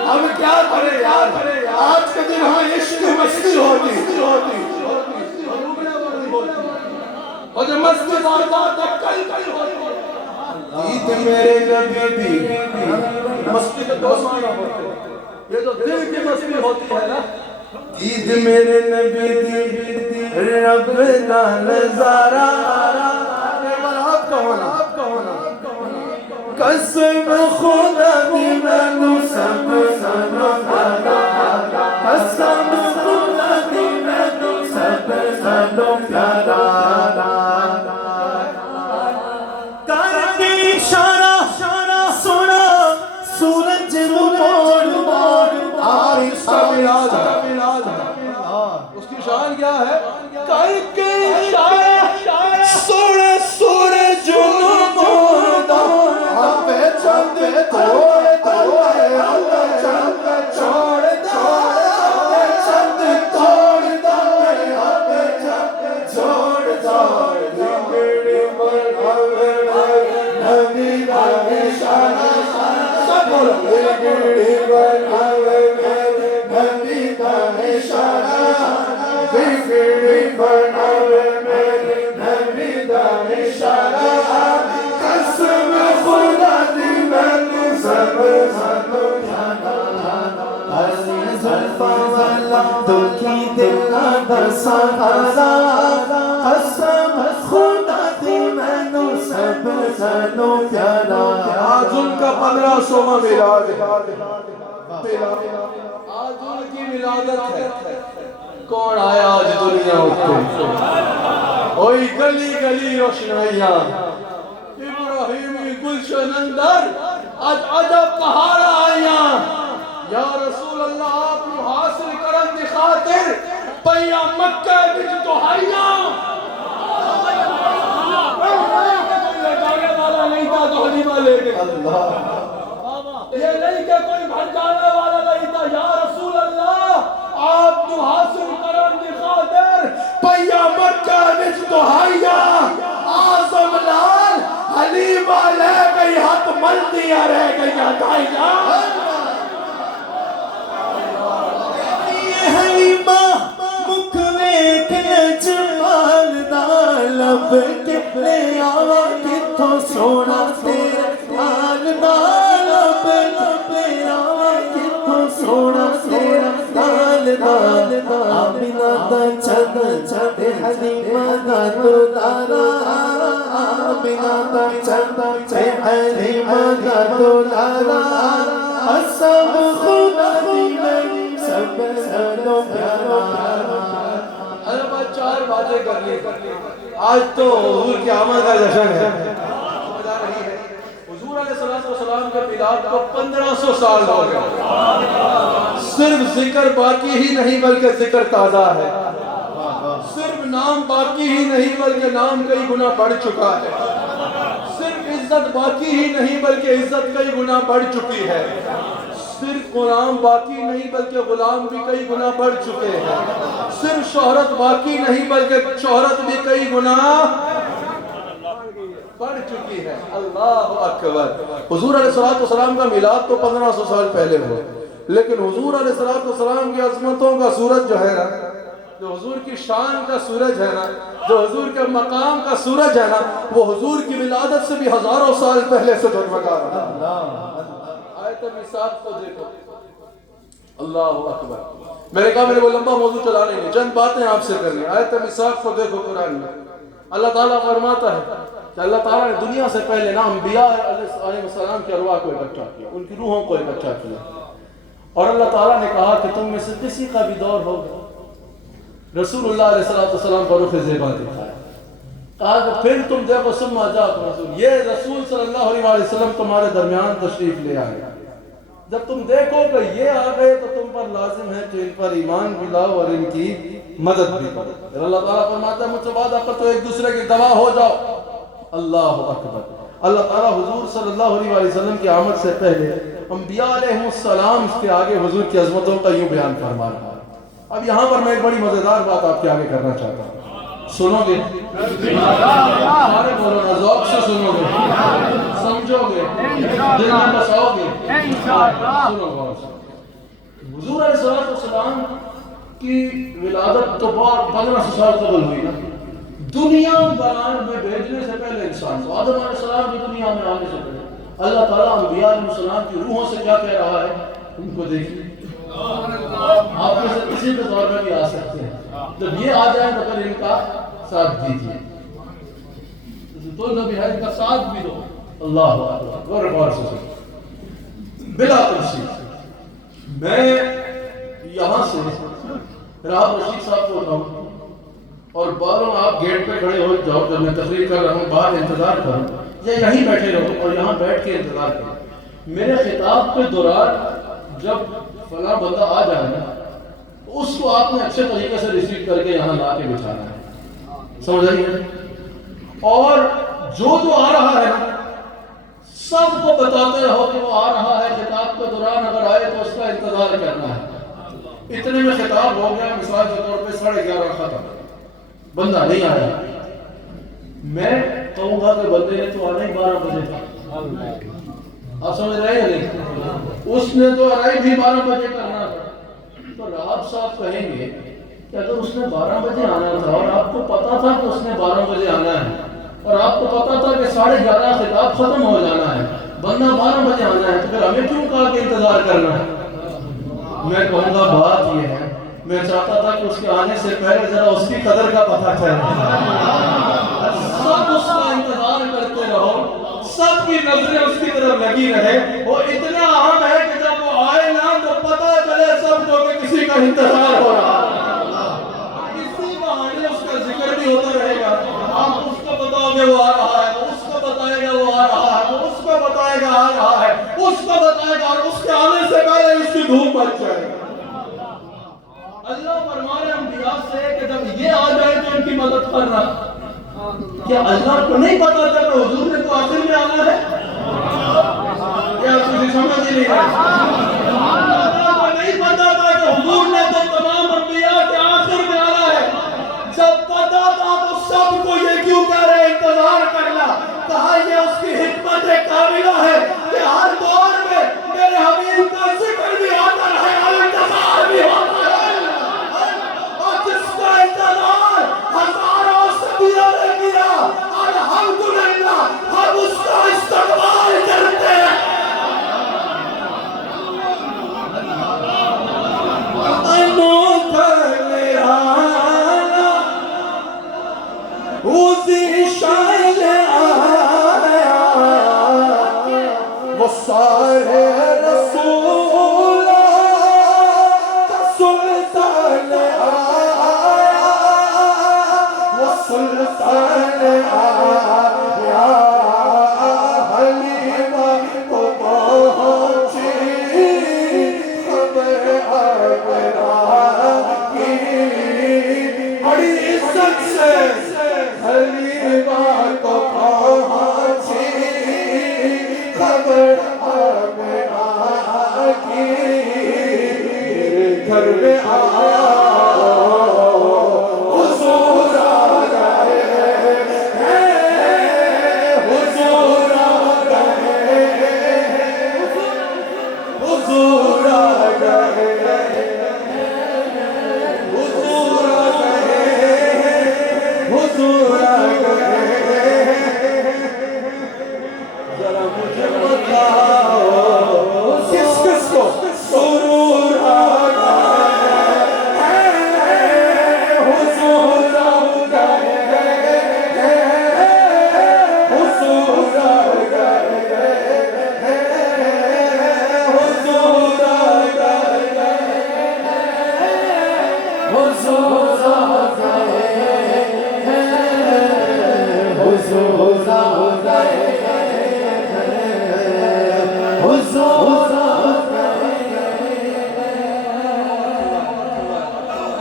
ہم کیا کریں یار آج کے دن ہاں عشق مستی ہوتی اور جب مسجد آتا تب کل ہوتی عید میرے نبی دی مستی کے دو معنی ہوتے یہ جو دل کی مستی ہوتی ہے نا عید میرے نبی دی رب کا نظارہ آپ کا ہونا قسم خدا دی مینو سب سنو پیارا قسم خدا دی مینو سب سنو پیارا کر کے اشارہ سنا سورج موڑ اس کا میلاد اس کی شان کیا ہے کر کے اشارہ سنا سورج موڑ چند توڑ دکھی دل دا سہارا قسم خدا دی مینو سب سنو پیارا آج ان کا 1500واں میلاد ہے آج ان کی ولادت ہے کون آیا آج دنیا اٹھے اوئی گلی گلی روشنائیاں ابراہیمی گلشن اندر آج عجب پہاڑ آئیاں یا رسول اللہ آپ کو حاصل کرن دی خاطر پیا مکہ بچ دہائیاں لگانے والا نہیں تھا تو حلیمہ لے کے یہ نہیں کہ کوئی بھٹکانے والا نہیں تھا یا رسول اللہ آپ گالیاں رہ گئیاں بھائی جان. حلیمہ مکھ ویکھ جمال دا لب کتنے آوا کتھوں سونا تیرے نال دا لب کتنے آوا کتھوں سونا تیرے نال دا آمینہ دا چند تے حلیمہ دا دولارا آمینہ دا چند تے حلیمہ دا دولارا قسم خدا دی میری سب سنو پیارا. ارے بات چار باتیں کر لی. آج تو حضور کی آمد کا جشن ہے. حضور علیہ السلام کے میلاد کو 1500 سال ہو گئے. صرف ذکر باقی ہی نہیں بلکہ ذکر تازہ ہے. صرف نام باقی ہی نہیں بلکہ نام کئی گنا بڑھ چکا ہے. صرف عزت باقی ہی نہیں بلکہ عزت کئی گنا بڑھ چکی ہے. صرف غلام باقی نہیں بلکہ غلام بھی کئی گنا بڑھ چکے ہیں. صرف شہرت باقی نہیں بلکہ شہرت بھی کئی گنا بڑھ چکی ہے. اللہ اکبر. حضور علیہ السلام کا میلاد تو 1500 سال پہلے ہوا, لیکن حضور علیہ السلام کی عظمتوں کا سورج جو ہے نا, جو حضور کی شان کا سورج ہے نا, جو حضور کے مقام کا سورج ہے نا, وہ حضور کی ولادت سے بھی ہزاروں سال پہلے سے جگمگا رہا ہے. آیت میثاق کو دیکھو. اللہ اکبر. میں نے کہا میرے کو لمبا موضوع چلانے نہیں, چند باتیں آپ سے کرنی. آیت میثاق کو دیکھو قرآن میں. اللہ تعالیٰ فرماتا ہے کہ اللہ تعالیٰ نے دنیا سے پہلے نا انبیاء علیہ السلام کی ارواح کو اکٹھا کیا, ان کی روحوں کو اکٹھا کیا, اور اللہ تعالیٰ نے کہا کہ تم میں سے کسی کا بھی دور ہوگا, رسول اللہ علیہ السلام کو رخ زیبا دکھایا. کہا کہ پھر تم دیکھو ثم جاءکم رسول, یہ رسول صلی اللہ علیہ وسلم تمہارے درمیان تشریف لے آئے. جب تم دیکھو کہ یہ آ گئے تو تم پر لازم ہے کہ ان پر ایمان بھی لاؤ اور ان کی مدد بھی کرو. پھر اللہ تعالیٰ فرماتا ہے مجھ سے وعدہ کرو تو ایک دوسرے کی دوا ہو جاؤ. اللہ اکبر. اللہ تعالیٰ حضور صلی اللہ علیہ وسلم کی آمد سے پہلے انبیاء علیہ السلام کے آگے حضور کی عظمتوں کا یوں بیان فرما رہا ہے. اب یہاں پر میں ایک بڑی مزیدار بات آپ کے آگے کرنا چاہتا ہوں. سنو گے؟ سارے بولو نا, ذوق سے سنو گے, سمجھو گے, دل میں بساؤ گے. سنو غور سے. حضور علیہ السلام کی ولادت تو 1500 سال قبل ہوئی نا. دنیا بنانے میں بھیجنے سے پہلے انسان کو, آدم علیہ السلام کی دنیا میں آنے سے پہلے اللہ تعالیٰ انبیاء علیہ السلام کی روحوں سے کیا کہہ رہا ہے, ان کو دیکھیے. آپ میں سے کسی کے دور میں بھی آ سکتے ہیں. جب یہ آ جائیں تو پھر ان کا ساتھ دیجیے. تو نبی ہے ان کا ساتھ بھی دو. اللہ اکبر. غور سے سنو. بلا تفصیل میں یہاں سے راہ رشید صاحب کو اٹھاؤں اور باروں آپ گیٹ پہ کھڑے ہو جاؤ, جب میں تقریر کر رہا ہوں باہر انتظار کروں, یا یہیں بیٹھے رہو اور یہاں بیٹھ کے انتظار کرو. میرے خطاب کے دوران جب فلاں بندہ آ جائے نا, اس کو آپ نے اچھے طریقے سے ریسیو کر کے یہاں لا کے بٹھانا ہے. سمجھ آئیے؟ اور جو آ رہا ہے نا, سب کو بتاتے رہو کہ وہ آ رہا ہے. خطاب کے دوران اگر آئے تو اس کا انتظار کرنا ہے. اتنے میں خطاب ہو گیا, مثال کے طور پہ 11:30 ختم, بندہ نہیں آیا. میں کہوں گا کہ بندے نے تو آنا ہی 12 بجے تھا. آپ سمجھ رہے ہیں نہیں؟ اس نے تو آرائی بھی 12 بجے کرنا تھا. تو راب صاحب کہیں گے کہ اگر اس نے 12 بجے آنا تھا اور آپ کو پتا تھا کہ اس نے 12 بجے آنا ہے, اور آپ کو پتا تھا کہ 11:30 خطاب ختم ہو جانا ہے, بندہ 12 بجے آنا ہے, تو پھر ہمیں کیوں کہا کہ انتظار کرنا ہے؟ میں کہوں گا بات یہ ہے, میں چاہتا تھا کہ اس کے آنے سے پہلے ذرا اس کی قدر کا پتہ چلے. سب اس کا انتظار کرتے رہو, سب کی نظریں اس کی طرف لگی رہے. وہ اتنا اہم ہے کہ جب وہ آئے نا تو پتہ چلے سب کو کہ کسی کا انتظار ہو رہا ہے. اسی بہانے اس کا ذکر بھی ہوتا رہے گا. آپ اس کو بتاؤ گے وہ آ رہا ہے, اس کو بتائے گا وہ آ رہا ہے, اس کو بتائے گا آ رہا ہے, اس کو بتائے گا, اور اس کے آنے سے پہلے اس کی دھوم مچ جائے گا. اللہ فرمانے انبیاء سے کہ جب یہ آ جائے تو ان کی مدد کرنا. کیا اللہ کو نہیں پتا تھا کہ حضور نے تو آخر میں آنا ہے؟ کیا تجھے سمجھ ہی نہیں آئی؟ اللہ کو نہیں پتا تھا کہ حضور نے تو تمام انبیاء کے آخر میں آنا ہے. جب پتا تھا تو سب کو یہ کیوں کہہ رہے انتظار کرنا؟ کہا یہ اس کی حکمت کاملہ ہے کہ ہر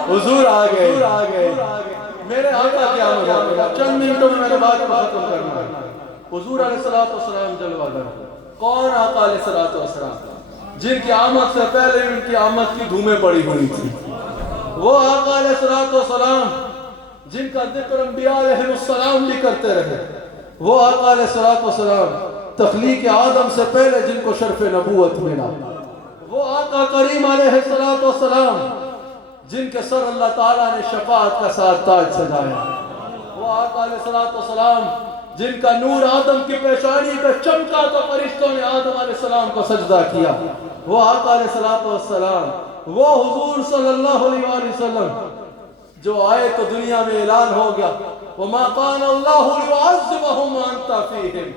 حضور آ گئے میرے آقا کیا ہوگا چند منٹوں میں نے بات کو ختم کرنا ہے. حضور علیہ السلام جلوہ گر کون آقا علیہ السلام جن کی آمد سے پہلے ان کی آمد کی دھومیں پڑی ہوئی تھی. وہ آقا علیہ السلام جن کا ذکر انبیاء علیہ السلام بھی کرتے رہے. وہ آقا علیہ السلام تخلیق آدم سے پہلے جن کو شرف نبوت ملا. وہ آقا کریم علیہ السلام جن کے سر اللہ تعالیٰ نے شفاعت کا ساتھ تاج سجایا. وہ آقا علیہ السلام جن کا نور آدم کی پیشانی پہ چمکا تو فرشتوں نے آدم علیہ السلام کو سجدہ کیا. وہ آقا علیہ السلام وہ حضور صلی اللہ علیہ وسلم جو آئے تو دنیا میں اعلان ہو گیا وَمَا قَانَ اللَّهُ لِيُعَذِّبَهُمْ وَأَنْتَ فِيهِمْ.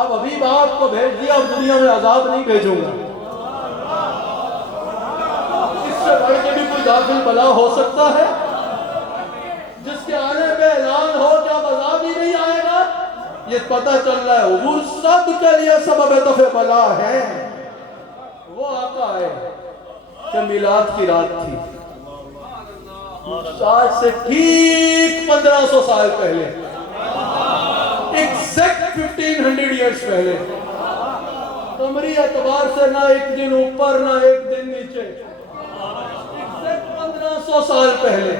اب ابھی آپ کو بھیج دیا اب دنیا میں عذاب نہیں بھیجوں گا. اس سے بڑھ کے بھی کوئی داخل بلا ہو سکتا ہے جس کے آنے پہ اعلان ہو کہ اب عذاب ہی نہیں آئے گا. یہ پتہ چل رہا ہے حضور سب کے لیے سبب دفع بلا ہے. وہ آقا ہے کہ میلاد کی رات تھی آج سے ٹھیک 1500 سال پہلے ایگزیکٹ 1500 ایئرز پہلے قمری اعتبار سے نہ ایک دن اوپر نہ ایک دن نیچے ایگزیکٹ 1500 سال پہلے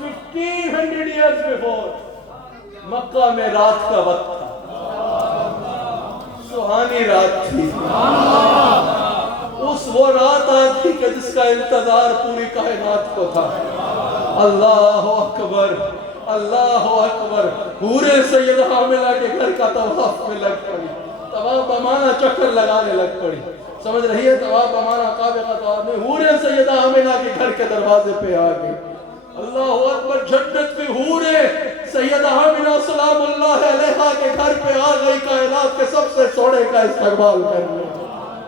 1500 ایئرز بیفور مکہ میں رات کا وقت تھا. سہانی رات تھی. وہ رات آتی کہ جس کا انتظار پوری کائنات کو تھا. اللہ اکبر اللہ اکبر. حوریں سیدہ حاملہ کے گھر کا طواف میں لگ پڑی. طواف بمانا چکر لگانے لگ پڑی. سمجھ رہی ہے طواف بمانا کعبے کا طواف میں. حوریں سیدہ حاملہ کے گھر کے دروازے پہ آ گئی. اللہ اکبر. جنت کی حوریں سیدہ حاملہ سلام اللہ علیہا کے گھر پہ آ گئی کائنات کے سب سے سونے کا استقبال کرنے.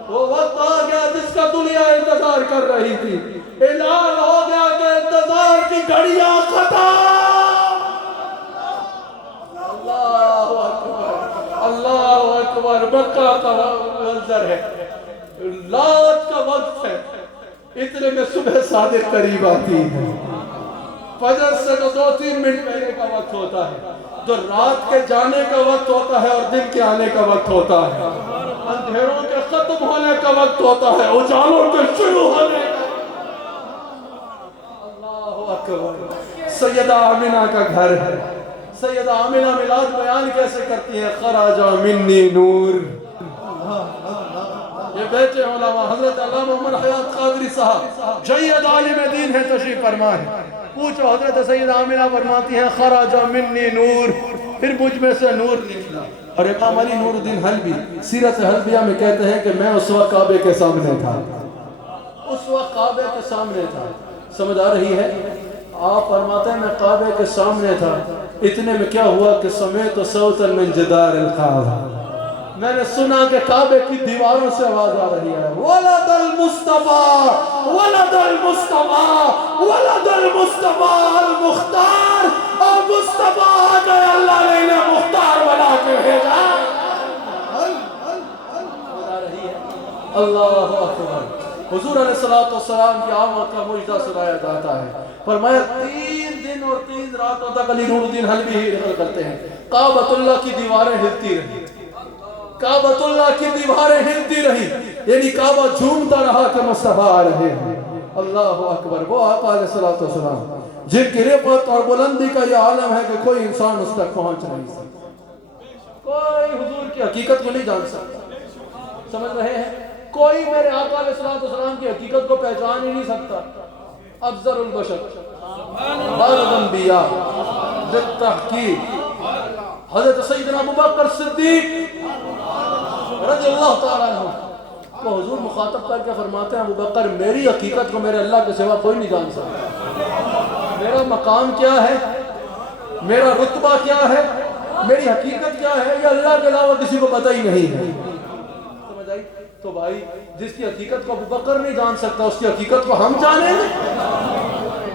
وہ وقت آ گیا جس کا دنیا انتظار کر رہی تھی. اعلان ہو گیا کہ انتظار کی گھڑیاں ختم. اللہ اکبر اللہ اکبر. مکہ کا منظر ہے. رات کا وقت ہے. اتنے میں صبح صادق قریب آتی ہے. فجر سے تو 2-3 منٹ پہلے کا وقت ہوتا ہے. جو رات کے جانے کا وقت ہوتا ہے اور دن کے آنے کا وقت ہوتا ہے. اندھیروں کے ختم ہونے کا وقت ہوتا ہے. اجالوں کے شروع ہونے کا. اللہ اکبر. سیدہ آمنہ کا گھر ہے. سیدہ آمنہ میلاد بیان کیسے کرتی ہے؟ خرج منی نور. یہ بیٹے علماء حضرت علامہ محمد حیات قادری صاحب جید عالم دین ہے تشریف فرما ہے. پوچھو حضرت سیدہ آمنہ فرماتی ہیں خرج منی نور. پھر مجھ میں سے نور نکلا. اور امام علی نور الدین حلبی سیرت حلبیہ میں کہتے ہیں کہ میں اس وقت کعبے کے سامنے تھا. اس وقت کعبے کے سامنے تھا. سمجھ آ رہی ہے؟ آپ فرماتے ہیں میں کعبے کے سامنے تھا. اتنے میں کیا ہوا کہ سمیت صوتا من جدار الکعبہ. میں نے سنا کہ کعبے کی دیواروں سے آواز آ رہی ہے ولد المصطفیٰ ولد المصطفیٰ ولد المصطفیٰ المختار. اور مصطفیٰ آ گئے اللہ نے انہیں مختار بنا کے بھیجا. اللہ اکبر. حضور علیہ السلام کی آمد کا مجدہ سنایا جاتا ہے. فرمایا 3 دن اور 3 راتوں تک علی نور الدین حلبی ہی نقل کرتے ہیں کعبۃ اللہ کی دیواریں ہلتی رہی. کعبۃ اللہ کی دیواریں ہلتی رہی. یعنی کعبہ جھومتا رہا کہ مصطفیٰ آ رہے ہیں. اللہ اکبر. وہ آقا علیہ الصلوۃ والسلام جن کی رفعت اور بلندی کا یہ عالم ہے کہ کوئی انسان اس تک پہنچ نہیں سکتا. کوئی حضور کی حقیقت کو نہیں جان سکتا. سمجھ رہے ہیں؟ کوئی میرے آقا علیہ الصلوۃ والسلام کی حقیقت کو پہچان ہی نہیں سکتا. افضل البشر بعد الانبیاء بالتحقیق حضرت سیدنا ابوبکر صدیق رضی اللہ تعالیٰ عنہ کو حضور مخاطب کر کے فرماتے ہیں ابوبکر میری حقیقت کو میرے اللہ کے سوا کوئی نہیں جان سکتا. میرا مقام کیا ہے, میرا رتبہ کیا ہے, میری حقیقت کیا ہے, یہ اللہ کے علاوہ کسی کو پتہ ہی نہیں ہے. سمجھ آئی؟ تو بھائی جس کی حقیقت کو ابوبکر نہیں جان سکتا اس کی حقیقت کو ہم جانیں گے؟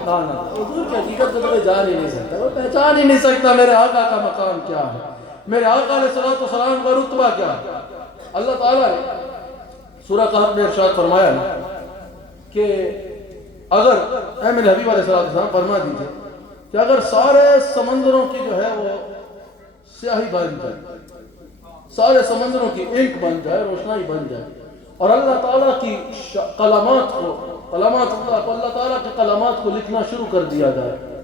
حضور کی حقیقت کو تو جان ہی نہیں سکتا, وہ پہچان ہی نہیں سکتا میرے آقا کا مقام کیا ہے, میرے آقا علیہ الصلوۃ والسلام کا رتبہ کیا ہے. اللہ تعالیٰ نے سورہ کہف میں ارشاد فرمایا کہ اگر اے میرے حبیب علیہ الصلوۃ والسلام فرما دیجئے کہ اگر سارے سمندروں کی جو ہے وہ سیاہی بن جائے, سارے سمندروں کی انک بن جائے, روشنائی بن جائے, اور اللہ تعالیٰ کی کلمات کو اللہ تعالیٰ کے کلمات کو لکھنا شروع کر دیا جائے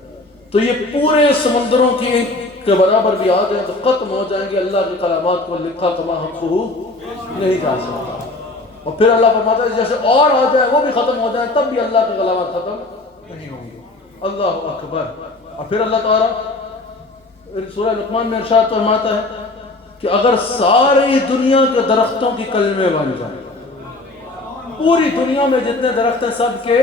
تو یہ پورے سمندروں کی انک کے برابر بھی آ جائیں تو ختم ہو جائیں گے. اللہ کے کلمات کو لکھا کما حقہ نہیں جا سکتا. اور پھر اللہ فرماتا ہے جیسے اور آ جائے وہ بھی ختم ہو جائے تب بھی اللہ کے کلمات ختم نہیں ہوں گے. اللہ اکبر. اور پھر اللہ تعالیٰ سورہ لقمان میں ارشاد فرماتا ہے کہ اگر ساری دنیا کے درختوں کی کلمے بن جائیں, پوری دنیا میں جتنے درخت ہیں سب کے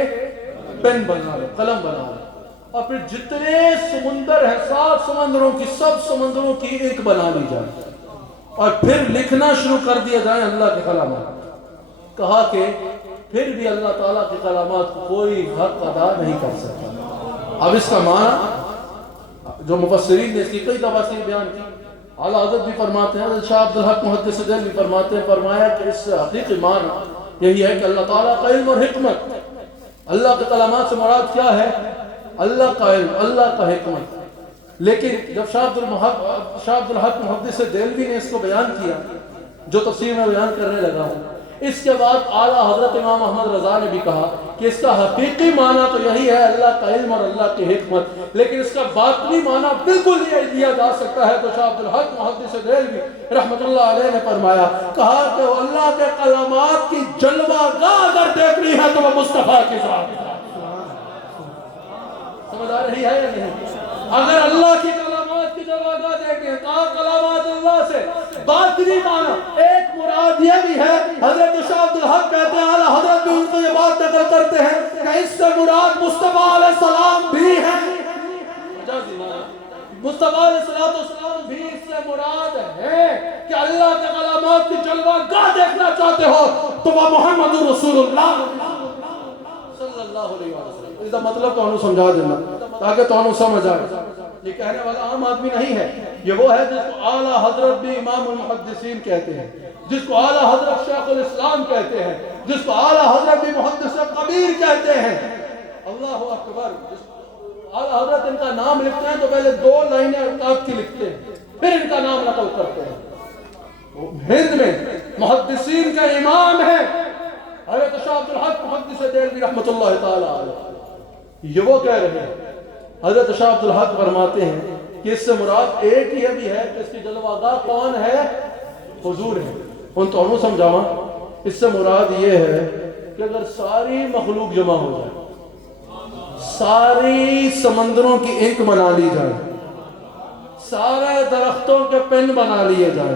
پین بنا رہے, قلم بنا رہے, اور پھر جتنے سمندر ہیں 7 سمندروں کی سب سمندروں کی ایک بنا لی جائے اور پھر لکھنا شروع کر دیا جائے اللہ کے کلمات. کہا کہ پھر بھی اللہ تعالیٰ کے کلمات کو کوئی حق ادا نہیں کر سکتا. اب اس کا معنی جو مفسرین نے اس کی کئی تفاسیر بیان کی, اعلیٰ حضرت بھی فرماتے ہیں, حضرت شاہ عبد الحق محدث دہلوی بھی فرماتے ہیں, فرمایا کہ اس سے حقیقی معنی یہی ہے کہ اللہ تعالیٰ کا علم اور حکمت. اللہ کے کلمات سے مراد کیا ہے؟ اللہ کا علم, اللہ کا حکمت. لیکن جب شاہ عبد الحق محدث دہلوی نے اس کو بیان کیا جو تفسیر میں بیان کرنے لگا ہوں, اس کے بعد اعلیٰ حضرت امام احمد رضا نے بھی کہا کہ اس کا حقیقی معنی تو یہی ہے اللہ کا علم اور اللہ کی حکمت, لیکن اس کا باطنی معنی بالکل یہ دیا جا سکتا ہے. تو شاہ عبد الحق محدث دہلوی رحمۃ اللہ علیہ نے فرمایا, کہا کہ اللہ کے کلمات کی جلوہ گاہ اگر دیکھنی ہے تو وہ مصطفیٰ کی ذات ہے. سمجھ آ رہی ہے یا نہیں؟ اگر اللہ کی کلمات کی جلوہ گاہ دیکھیں, کہا کلمات اللہ سے باطنی معنی ایک مراد یہ بھی ہے, حضرت شاہ عبد الحق کہتے ہیں, اعلیٰ حضرت بھی ان کو یہ بات نقل کرتے ہیں کہ اس سے مراد مصطفیٰ علیہ السلام بھی ہیں. مصطفیٰ علیہ السلام بھی اس سے مراد ہے کہ اللہ کے کلمات کی جلوہ گاہ دیکھنا چاہتے ہو تو وہ محمد رسول اللہ صلی اللہ علیہ وسلم. اس کا مطلب تو انہوں سمجھا دینا تاکہ تو انہوں سمجھ آئے. یہ کہنے والا عام آدمی نہیں ہے, یہ وہ ہے جس کو اعلیٰ حضرت بھی امام المحدثین کہتے ہیں, جس کو اعلیٰ حضرت شیخ الاسلام کہتے ہیں, جس کو اعلیٰ حضرت بھی محدث کبیر کہتے ہیں. اللہ اکبر. اعلیٰ حضرت ان کا نام لکھتے ہیں تو پہلے 2 لائنیں القاب کی لکھتے ہیں, پھر ان کا نام نقل کرتے ہیں. ہند میں محدثین کا امام ہے حضرت شاہ عبد الحق محدث دہلوی رحمۃ اللہ تعالی علیہ. یہ وہ کہہ رہے ہیں, حضرت شاہ عبد الحق فرماتے ہیں کہ اس سے مراد ایک ہی بھی ہے کہ اس کی جلوہ گاہ کون ہے؟ حضور ہے. ان تو انہوں سمجھاواں, اس سے مراد یہ ہے کہ اگر ساری مخلوق جمع ہو جائے, ساری سمندروں کی انک بنا لی جائے, سارے درختوں کے پن بنا لیے جائیں,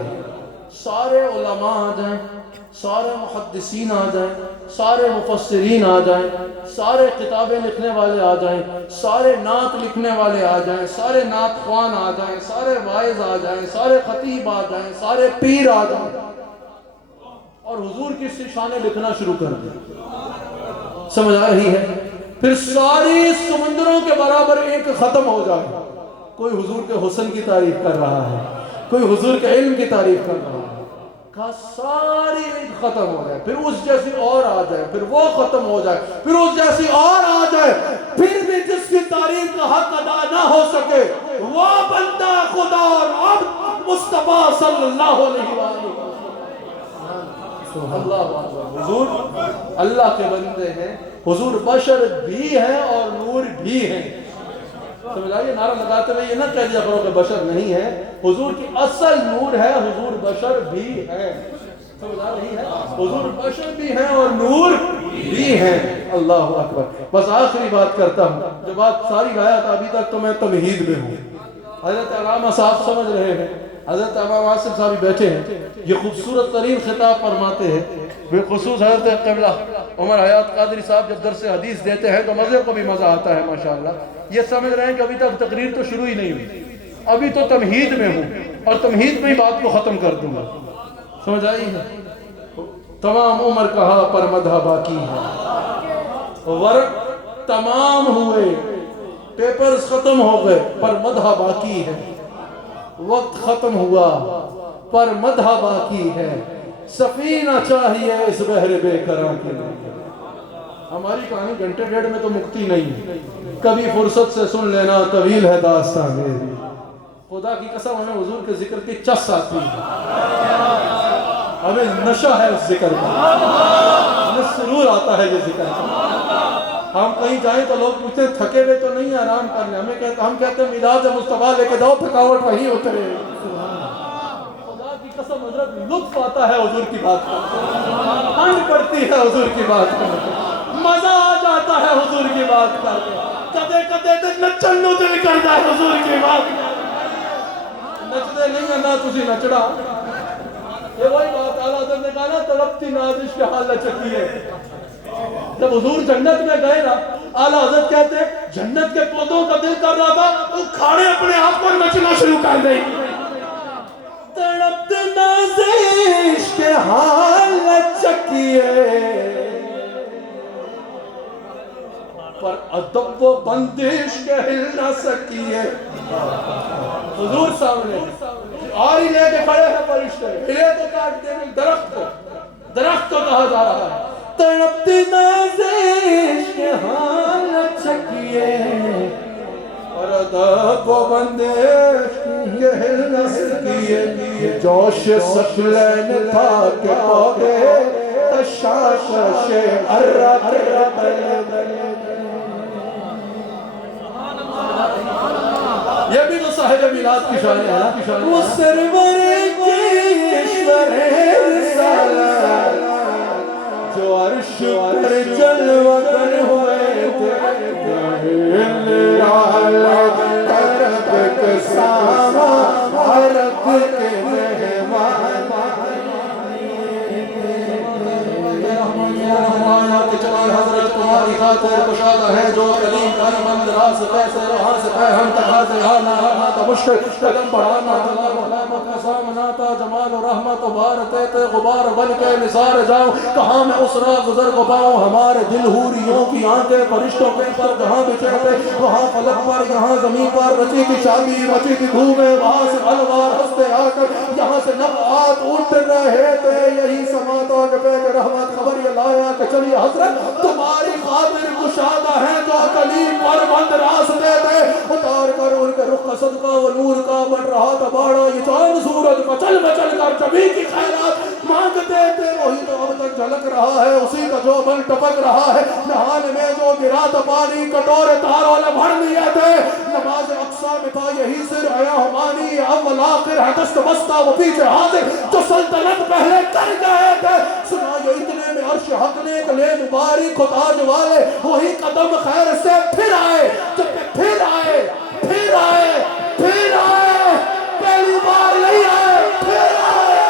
سارے علماء آ جائیں, سارے محدثین آ جائیں, سارے مفسرین آ جائیں, سارے کتابیں لکھنے والے آ جائیں, سارے نعت لکھنے والے آ جائیں, سارے نعت خوان آ جائیں, سارے واعظ آ جائیں, سارے خطیب آ جائیں, سارے پیر آ جائیں اور حضور کی شانیں لکھنا شروع کر دیں. سمجھ آ رہی ہے؟ پھر ساری سمندروں کے برابر ایک ختم ہو جائے. کوئی حضور کے حسن کی تعریف کر رہا ہے, کوئی حضور کے علم کی تعریف کر رہا ہے, کہا ساری ایک ختم ہو جائے, پھر اس جیسی اور آ جائے, پھر وہ ختم ہو جائے, پھر اس جیسی اور آ جائے, پھر بھی جس کی تعریف کا حق ادا نہ ہو سکے وہ بندہ خدا اور عبد مصطفیٰ صلی اللہ علیہ وسلم. اللہ حضور اللہ کے بندے ہیں, حضور بشر بھی ہیں اور نور بھی ہیں. سمجھ آئیے؟ نعرہ لگاتے ہوئے یہ نہ کہہ دیا کرو کہ بشر نہیں ہے. حضور کی اصل نور ہے, حضور بشر بھی ہے. سمجھ آ رہی ہے؟ حضور بشر بھی ہیں اور نور بھی ہیں. اللہ اکبر. بس آخری بات کرتا ہوں, جو بات ساری آیات ابھی تک تو میں تمہید میں ہوں. حضرت علامہ صاحب سمجھ رہے ہیں, حضرت امام عاصم صاحب بیٹھے ہیں, یہ خوبصورت ترین خطاب فرماتے ہیں. بالخصوص حضرت قبلہ عمر حیات قادری صاحب جب درس حدیث دیتے ہیں تو مزے کو بھی مزہ آتا ہے ماشاءاللہ. یہ سمجھ رہے ہیں کہ ابھی تک تقریر تو شروع ہی نہیں ہوئی, ابھی تو تمہید میں ہوں اور تمہید میں ہی بات کو ختم کر دوں گا. سمجھ آئی ہے؟ تمام عمر کہا پر مدح باقی ہے, ورق تمام ہوئے, پیپرز ختم ہو گئے پر مدح باقی ہے. وقت ختم ہوا پر مدح باقی ہے. سفینہ چاہیے اس بحر بے قرار کے لیے. ہماری کہانی گھنٹے ڈیڑھ میں تو مکتی نہیں ہے, کبھی فرصت سے سن لینا, طویل ہے داستان میری. خدا کی قسم ہمیں حضور کے ذکر کی چس آتی ہے, ہمیں نشہ ہے اس ذکر کا, ہمیں سرور آتا ہے یہ ذکر کا. ہم کہیں جائیں تو لوگ پوچھتے ہیں تھکے ہوئے تو نہیں, آرام کر لیں. ہم کہتے ہیں میلاد مصطفیٰ لے کے جاؤ, تھکاوٹ وہیں اترے. خدا کی قسم حضرت لطف آتا ہے حضور کی بات کا, ٹھنڈ پڑتی ہے حضور کی بات کا, مزہ آ جاتا ہے حضور کی بات کا. کدے کدے دن نچن نو دل کرتا ہے حضور کی بات کا. نچتے نہیں ہیں نہ تسی نچڑا. یہ وہی بات اعلیٰ حضرت نے کہا نا, تڑپتی نازش کے حال لچکی ہے. جب حضور جنت میں گئے نا, اعلیٰ حضرت کہتے ہیں جنت کے پودوں کا دل کر رہا تھا وہ کھاڑے اپنے آپ کو نچنا شروع کر دیں. تڑپتی نازش کے حال لچکیے, پر ادب و بندش کے ہل نہ سکیے. حضور سامنے آری لے کے کھڑے ہیں فرشتے, ہلے تو کاٹ دیں گے درخت کو, درخت کو کہا جا رہا ہے. تڑپتی نازش کے حال لچکیے, اور ادب و بندش کے ہل نہ سکیے. جوش سکلین تھا کہ پودے تشاشش عرق یہ بھی تو صاحب میلاد کی شان ہے نا. وہ سرور کشور رسالت جو عرش پر جلوہ گر ہوئے تھے, کرب کے ساما عرق کے مہمان. حضرت تمہاری خاطر کشادہ ہے جو کلیم کاری مند راز پیسے روحان سے پہ ہم تک حاضر آنا تا مشکل قدم بڑھانا جلال و حلامت کا سامنا تا جمال و رحمت و بارتے تے غبار بن کے نثار جاؤں. کہاں میں اس راہ گزر کو پاؤں, ہمارے دل حوریوں کی آنکھیں فرشتوں کے پر جہاں بچھڑتے, وہاں فلک پر یہاں زمین پر رچی کی شادی رچی کی دھومیں, وہاں سے الوار ہستے آ کر یہاں سے نبعات اٹھ رہے تھے. یہی سماتا کہ بے رحمت خبر یہ لایا کہ چلیے حضرت تمہاری خاطر کشادہ ہے جو کلیم پر بند راستے تھے. اتار کر ان کے رخ کا صدقہ و نور کا بڑھ رہا تھا باڑا. یہ چاند سورج مچل مچل کر جبھی کی خیرات مانگتے تھے, وہی تو اب تک جھلک رہا ہے, اسی کا جو بل ٹپک رہا ہے. نہان میں جو گرا تھا پانی کٹورے تاروں نے بھر لیے تھے. نماز اقصا میں تھا یہی سر آیا ہمانی, اول آخر ہے دست بستہ وہ پیچھے حاضر جو سلطنت پہلے کر گئے تھے. سنا جو اتنے میں عرش حق نے کلے مبارک و تاج والے وہی قدم خیر سے پھر آئے, جب پھر آئے پھر آئے پھر آئے, پہلی بار نہیں آئے پھر آئے.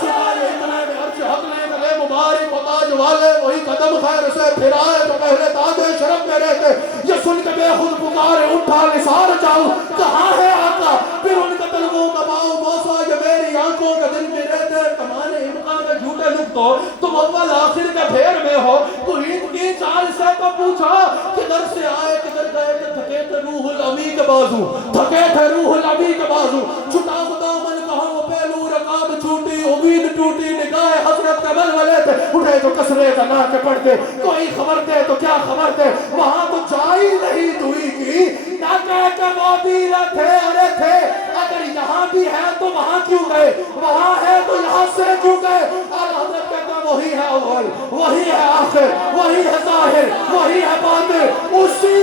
سنا جو اتنے میں عرش حق نے کلے مبارک و تاج والے وہی قدم خیر سے پھر آئے جو پہلے تاج شرف میں رہتے. یہ سن کے بے خود پکارے اٹھا نثار جاؤں, کہاں ہے آقا پھر ان کے طلبوں کا باؤ بوسا یہ میری آنکھوں کے دل میں رہتے. کمانے امکان میں جھوٹے نکتو تم اول آخر کے پھیر میں ہو. قریب کی چال سے تو پوچھا کدھر سے آئے کدھر گئے, کہ تھکے تھے روح العمی کے بازو, تھکے تھے روح العمی کے بازو. چھٹا دامن کہاں وہ پہلو رکاب چھوٹی, امید ٹوٹی, نگاہ حضرت کے بلولے تھے. اٹھے تو کسرے کا نا کے پڑھتے, کوئی خبر دے تو کیا خبر دے. وہاں تو جائی نہیں دوئی کی, نہ کہہ کہ وہ بھی تھے ارے تھے. اگر یہاں بھی ہے تو وہاں کیوں گئے, وہاں ہے تو یہاں سے کیوں گئے. اور حضرت کہتا وہی ہے اول, وہی ہے آخر, وہی ہے ظاہر,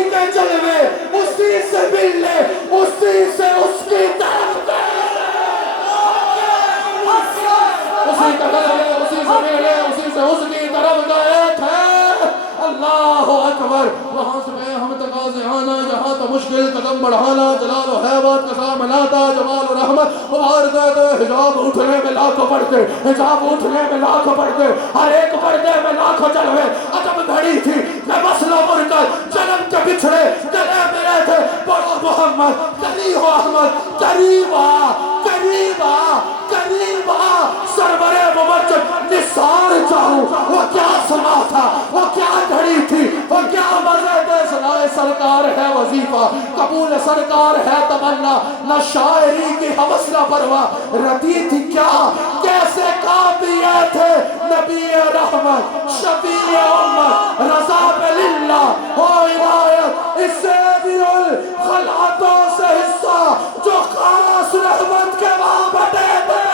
کے جلوے اسی سے ملنے اسی سے اس کی طرف دے اسی کا جلوے اسی سے ملنے اسی سے اس کی طرف گئے تھے اللہ اکبر وہاں سے ہم تقاضے آنا جہاں تو مشکل قدم بڑھانا جلال و حیبت کا سامنا تھا جمال و رحمت مبارکہ تو حجاب اٹھنے میں لاکھوں پڑھتے حجاب اٹھنے میں لاکھوں پڑھتے ہر ایک پردے میں لاکھوں جلوے عجب گھڑی تھی میں مسلح مر کر جنم کے بچھڑے گلے ملے تھے بڑا محمد قریب احمد قریب قریب قریب سرور ممجد نثار چاہوں وہ کیا سما تھا وہ کیا گھڑی تھی وہ کیا مزید سنائے سرکار ہے وظیفہ قبول سرکار ہے تمنا نہ شاعری کی حوث نہ پرواہ رتی تھی کیا کیسے کام دیے تھے نبی رحمت شفیع امت رضا باللہ ہو عنایت اس سے بھی الخلعتوں سے حصہ جو خاص رحمت کے وہاں بٹے تھے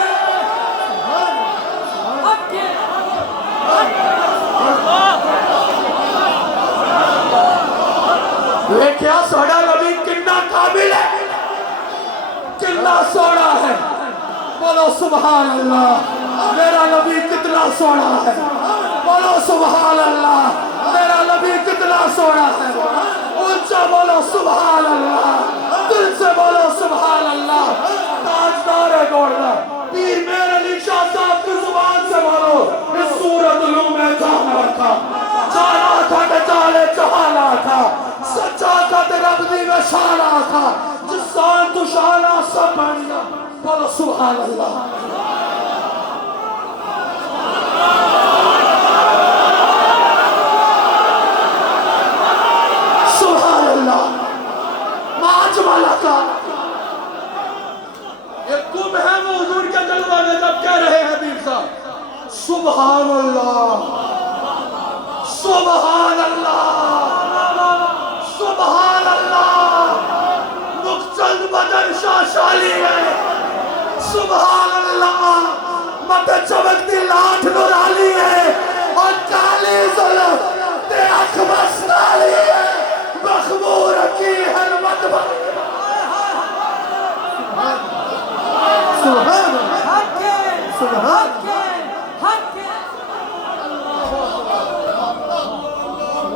یہ کیا سوڑا نبی کتنا قابل ہے کتنا سوڑا ہے بولو سبحان اللہ میرا نبی کتنا سوڑا ہے بولو سبحان اللہ میرا نبی کتنا سوڑا ہے اونچا بولو سبحان اللہ دل سے بولو سبحان اللہ تاجدار گوڑنا پیر میرے علی شاہ صاحب کی زبان سے بولو اس صورت علوم میں جانا رکھا جانا تھا کہ جالے چہانا تھا سچا کا رب دی میں شانا تھا جس سان تو شانا سب بڑھیا بولو سبحان اللہ سبحان اللہ ماج والا کا یہ کم ہے وہ حضور کے جلوہ میں جب کہہ رہے ہیں حبیب صاحب سبحان اللہ سبحان اللہ سبحان اللہ مقصد بدن شاشالی ہے سبحان اللہ مت چمکتی لاٹھ نورالی ہے اور کالی ظلم تے اکھ بستالی ہے مخمور کی حرمت سبحان سبحان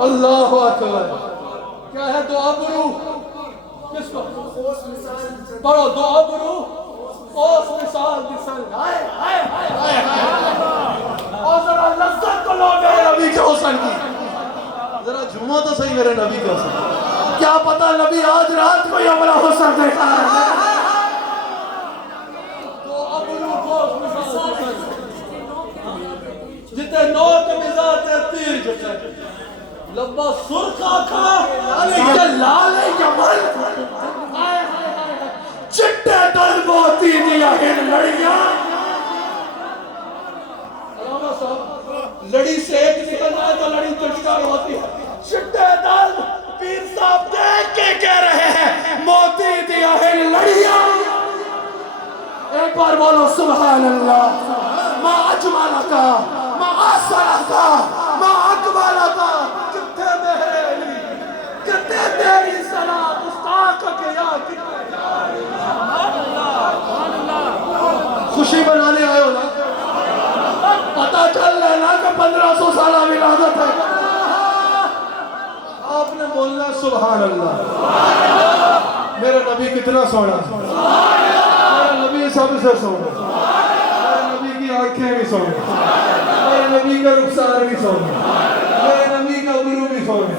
اللہ اکبر کیا ہے دو ابرو کس کو پڑھو دو ابرو اوس مثال مثال ہائے ہائے ہائے ہائے اور ذرا لذت کو لو میرے نبی کے حسن کی ذرا جھومو تو صحیح میرے نبی کے حسن کیا پتا نبی آج رات کو یہ بڑا حسن دیکھا ہے دو ابرو اوس مثال جتے نو کے مزاج تیر جتے لبا سرخا کھا لال یمن چٹے دل موتی دیا ہن لڑیاں علامہ صاحب لڑی سے ایک نکل جائے تو لڑی چٹکار ہوتی ہے چٹے دل پیر صاحب دیکھ کے کہہ رہے ہیں موتی دیا ہن لڑیاں ایک بار بولو سبحان اللہ ما اجمالکا ما آسرکا ما اکبالکا کتے میرے علی کتے تیری صلاة استاق کے یا کتے خوشی بنانے آئے ہو نا پتا چل لینا کہ 1500 سالہ ولادت ہے آپ نے بولنا سبحان اللہ میرے نبی کتنا سونا میرے نبی سب سے سونا میرے نبی کی آنکھیں بھی سونا میرے نبی کا رخسار بھی سونا میرے نبی کا برو بھی سونا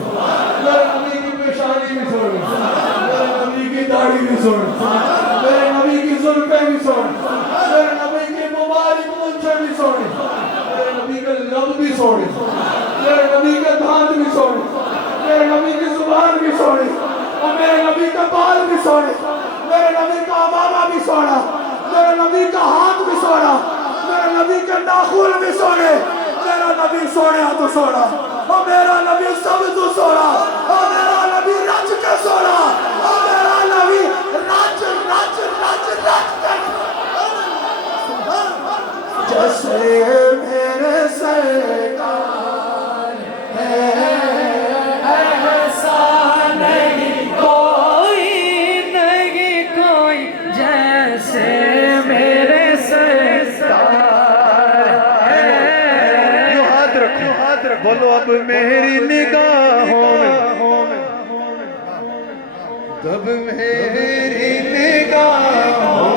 میرے نبی کی پیشانی بھی سونا میرے نبی کی داڑھی بھی سونا میرے نبی کی زلفیں بھی سونا میرے نبی کی مبارک مونچھیں بھی سونا میرے نبی کے لب بھی سونے میرے نبی کے دھانت بھی سونے میرے نبی کی زبان بھی سونے اور میرے نبی کا بال بھی سونے میرے نبی کا امامہ بھی سونا میرے نبی کا ہاتھ بھی سونا میرے نبی کے ناخن بھی سونے میرا نبی سونے تو سونا اور میرا نبی سب تو سونا اور میرا نبی رچ کے سونا اور میرا نبی رچ رچ رچ رچ جیسے میرے سرکار ہے احسان تب میری نگاہوں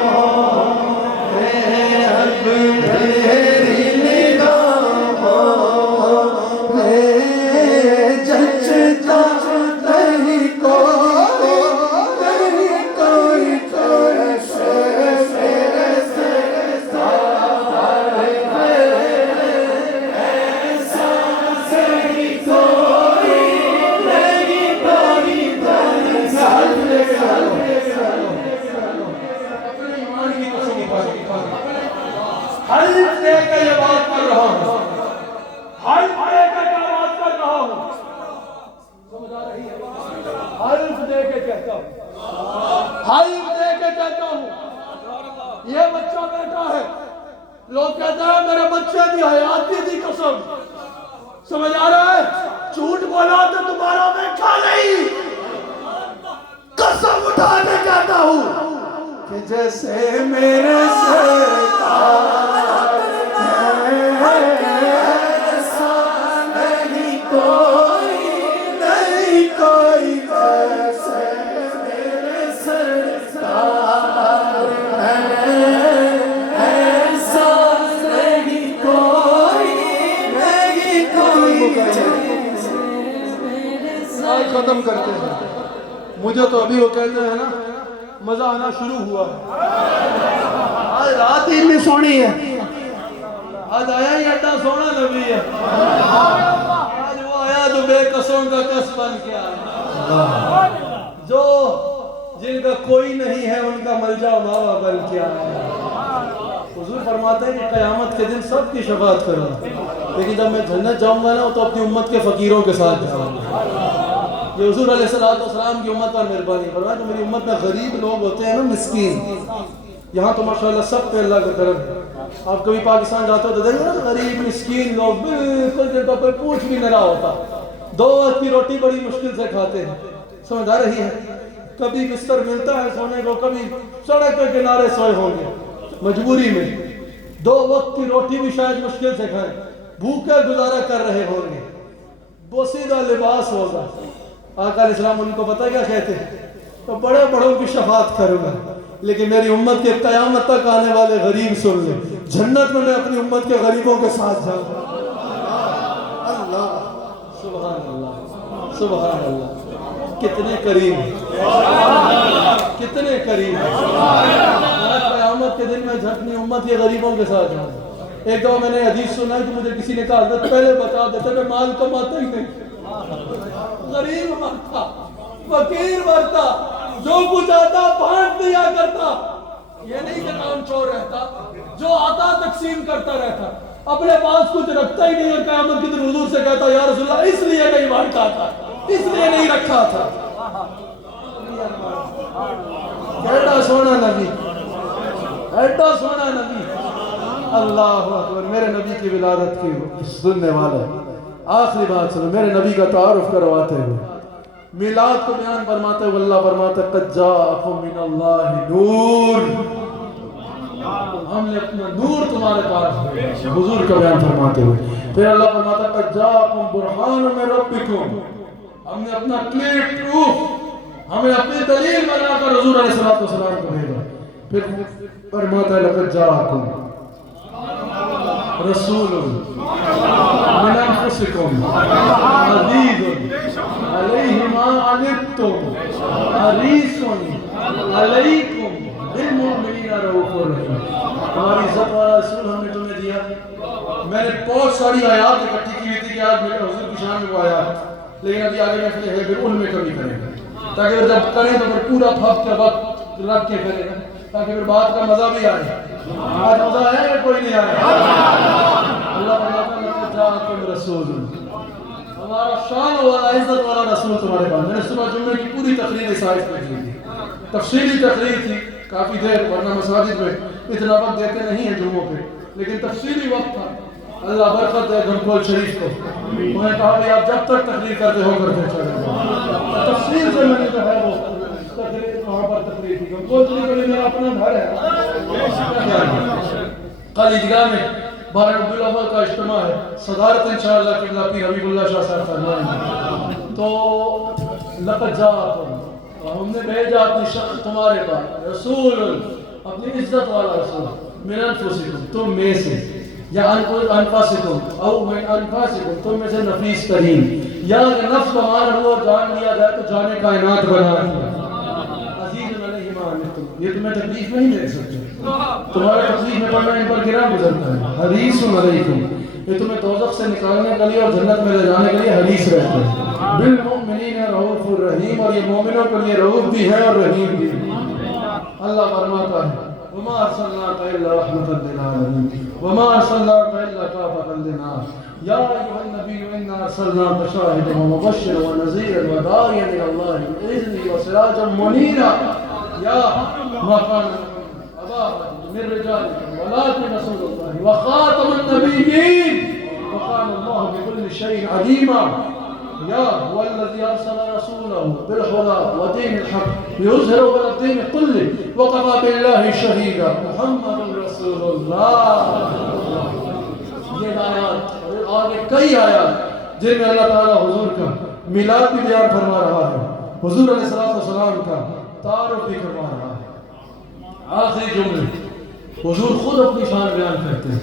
میں اب میری نگاہوں میں جچتا نہیں کوئی جیسے میرے سرکار ہے، ایسا نہیں کوئی نہیں کوئی حلف دے کے یہ بات کر رہا ہوں، حلف دے کے کیا بات کر رہا ہوں، سمجھ آ رہی ہے؟ حلف دے کے کہتا ہوں، حلف دے کے کہتا ہوں، یہ بچہ بیٹا ہے، لوگ کہتے ہیں میرے بچے دی حیاتی دی قسم، سمجھ آ رہا ہے؟ جھوٹ بولا تو تمہارا بیٹا نہیں، قسم اٹھا کے کہتا ہوں کہ جیسے میرے سرکار ہے، ایسا نہیں کوئی جیسے میرے سرکار ہے، ایسا نہیں کوئی آج ختم کرتے ہیں۔ مجھے تو ابھی وہ کہتے ہیں نا مزہ آنا شروع ہوا ہے، آج رات ہی اتنی سونی ہے، آج آیا ہی ایڈا سونا نبی ہے، آج وہ آیا جو بے قصوں کا کس بن کے آیا، جو جن کا کوئی نہیں ہے ان کا ملجا و ماوا بن کے آیا۔ حضور فرماتے ہیں کہ قیامت کے دن سب کی شفاعت کروں، لیکن جب میں جنت جاؤں گا نا تو اپنی امت کے فقیروں کے ساتھ جاؤں گا۔ یہ حضور علیہ السلام کی امت پر مہربانی فرمایا کہ میری امت میں غریب لوگ ہوتے ہیں نا، مسکین، یہاں تو ماشاءاللہ سب پہ اللہ کا کرم ہے۔ آپ کبھی پاکستان جاتے ہو تو دیکھیں نا غریب مسکین لوگ بالکل جن کا کوئی پوچھ بھی نہ رہا ہوتا، 2 وقت کی روٹی بڑی مشکل سے کھاتے ہیں، سمجھ آ رہی ہے؟ کبھی بستر ملتا ہے سونے کو، کبھی سڑک کے کنارے سوئے ہوں گے مجبوری میں، 2 وقت کی روٹی بھی شاید مشکل سے کھائیں، بھوکے گزارا کر رہے ہوں گے، بوسیدہ لباس ہوگا۔ آقا علیہ السلام ان کو پتہ کیا کہتے ہیں؟ تو بڑے بڑوں کی شفاعت کروں گا، لیکن میری امت کے قیامت تک آنے والے غریب سن لیں، جنت میں میں اپنی امت کے غریبوں کے ساتھ جاؤں گا۔ اللہ سبحان اللہ سبحان اللہ، کتنے کریم ہیں، کتنے کریم ہیں۔ میں قیامت کے دن میں اپنی امت کے غریبوں کے ساتھ جاؤں گا۔ ایک دفعہ میں نے حدیث سنا ہے کہ مجھے کسی نے کہا حضرت پہلے بتا دیتے میں مال کماتا ہی نہیں، غریب مرتا، فقیر مرتا، جو کچھ آتا بانٹ دیا کرتا، یہ نہیں کہ کام چور رہتا، جو آتا تقسیم کرتا رہتا، اپنے پاس کچھ رکھتا ہی نہیں، اور قیامت کے دن حضور سے کہتا یا رسول اللہ اس لیے نہیں بانٹا تھا، اس لیے نہیں رکھا تھا۔ ایڈا سونا نبی، ایڈا سونا نبی، اللہ اکبر۔ میرے نبی کی ولادت کی سننے والا آخری بات سنو، میرے نبی کا تعارف کرواتے ہوئے میلاد کو بیان فرماتے ہوئے اللہ فرماتا ہے قد جاءکم من اللہ نور، ہم نے اپنا نور تمہارے پاس حضور کا بیان فرماتے ہوئے پھر اللہ فرماتا ہے قد جاءکم برہان من ربکم، ہم نے اپنا کلیئر پروف، ہمیں اپنی دلیل بنا کر حضور علیہ السلام کو بھیجا۔ پھر فرماتا ہے لقد جاءکم رسول من انفسکم عزیز علیہ ما عنتم حریص علیکم بالمؤمنین رؤوف رحیم۔ ہماری عزت والا رسول ہم نے تمہیں دیا۔ میں نے بہت ساری آیات اکٹھی کی ہوئی تھی کہ آج میرے حضور کی شان میں وہ آیات، لیکن ابھی آگے محفل ہے پھر ان میں کمی کریں گے، تاکہ جب کریں تو پھر پورا پھپ کے وقت رکھ کے کریں گے، تاکہ پھر بات کا مزہ بھی آئے۔ آج مزہ آیا یا کوئی نہیں آیا؟ اللہ فرماتا ہے لقد جاءکم رسول، ہمارا شان والا عزت والا رسول تمہارے پاس۔ میں نے صبح جمعے کی پوری تقریر اس آیت پہ کی تھی، تفصیلی تقریر تھی کافی دیر، ورنہ مساجد میں اتنا وقت دیتے نہیں ہیں جمعوں پہ، لیکن تفصیلی وقت تھا۔ اللہ برکت دے گھنکول شریف کو، انہوں نے کہا کہ آپ جب تک تقریر کرتے ہو کرتے چلے جاؤ۔ تفصیل سے میں نے جو ہے وہ تقریر وہاں پر تقریر تھی، گھنکول شریف کے لیے میرا اپنا گھر ہے۔ کل عیدگاہ میں 12 ربیع الاول کا اجتماع ہے، صدارت انشاءاللہ قبلہ پیر حبیب اللہ شاہ صاحب فرمائیں گے۔ تو لقد جاءکم اور ہم نے بھیجا اپنی شخص تمہارے پاس رسول اپنی عزت والا رسول من انفسکم تم میں سے یا انفسکم او من انفسکم تم میں سے نفیس ترین یا اگر نفس بمانا ہوا جان لیا جائے تو جانے کائنات بنا دیا عزیز علیہ ما عنتم یہ تمہیں تکلیف نہیں دے سکتے تمہارا تکلیف میں پڑھنا ان پر گرا گزرتا ہے حریص علیکم یہ تمہیں دوزخ سے نکالنے کے لیے اور جنت میں لے جانے کے لیے حریص رہتے ہیں بالمؤمنین رؤوف الرحیم اور یہ مومنوں کے لیے رؤوف بھی ہے اور رحیم بھی ہے اللہ فرماتا ہے وما ارسلناک الا رحمۃ للعالمین وما ارسلناک الا کافۃ للناس یا ایھا النبی انا ارسلناک شاہدا ومبشرا ونذیرا وداعیا الی اللہ باذنہ وسراجا منیرا یا ما کان من رجالكم ولكن رسول الله وخاتم النبيين وكان الله بكل شيء عليما يا هو الذي ارسل رسوله بالهدى ودين الحق ليظهره على الدين كله وكفى بالله شهيدا محمد رسول الله یہ آیات اور آگے کئی آیات جن میں اللہ تعالی حضور کا میلاد بھی بیان فرما رہا ہے حضور علیہ السلام کا تعارف بھی کروا رہا ہے آخری جملے حضور خود اپنی شان بیان کرتے ہیں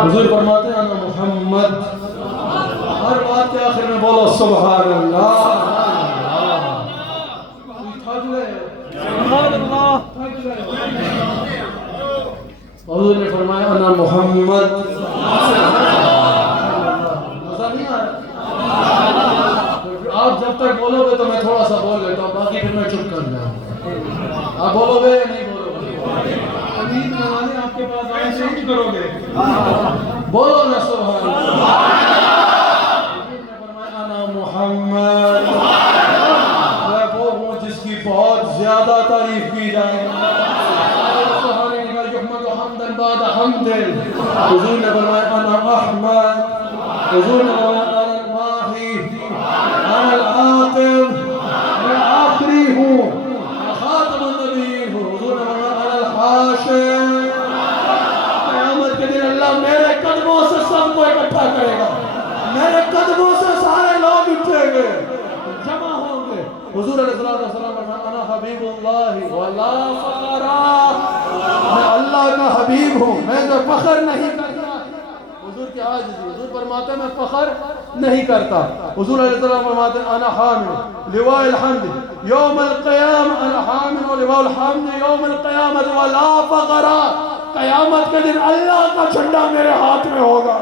حضور فرماتے ہیں انا محمد ہر بات کے آخر میں بولو سبحان اللہ حضور نے فرمایا انا محمد مزہ نہیں آ رہا آپ جب تک بولو گے تو میں تھوڑا سا بول لیتا ہوں باقی پھر میں چپ کر جاؤں آپ بولو گے یا نہیں بولو گے امید نوانے آپ کے پاس آئے چینج کرو گے بولو نا سبحان اللہ حضور نے فرمایا انا محمد میں وہ ہوں جس کی بہت زیادہ تعریف کی جائے بعد حمد حضور نے فرمایا انا احمد حضور نے فرمایا انا الماحی انا العاقب میں آخری ہوں خاتم النبیین ہوں حضور نے فرمایا انا الحاشر قیامت کے دن اللہ میرے قدموں سے سب کو اکٹھا کرے گا میرے قدموں سے سارے لوگ اٹھیں گے جمع ہوں گے حضور علیہ السلام فرمایا انا حبیب اللہ ولا فخر میں اللہ کا حبیب ہوں میں تو فخر نہیں کرتا حضور کی عاجزی حضور فرماتے ہیں میں فخر نہیں کرتا حضور علیہ السلام فرماتے ہیں انا حامل لواء الحمد یوم القیام انا حامل لواء الحمد یوم القیامت ولا فخر قیامت کے دن اللہ کا جھنڈا میرے ہاتھ میں ہوگا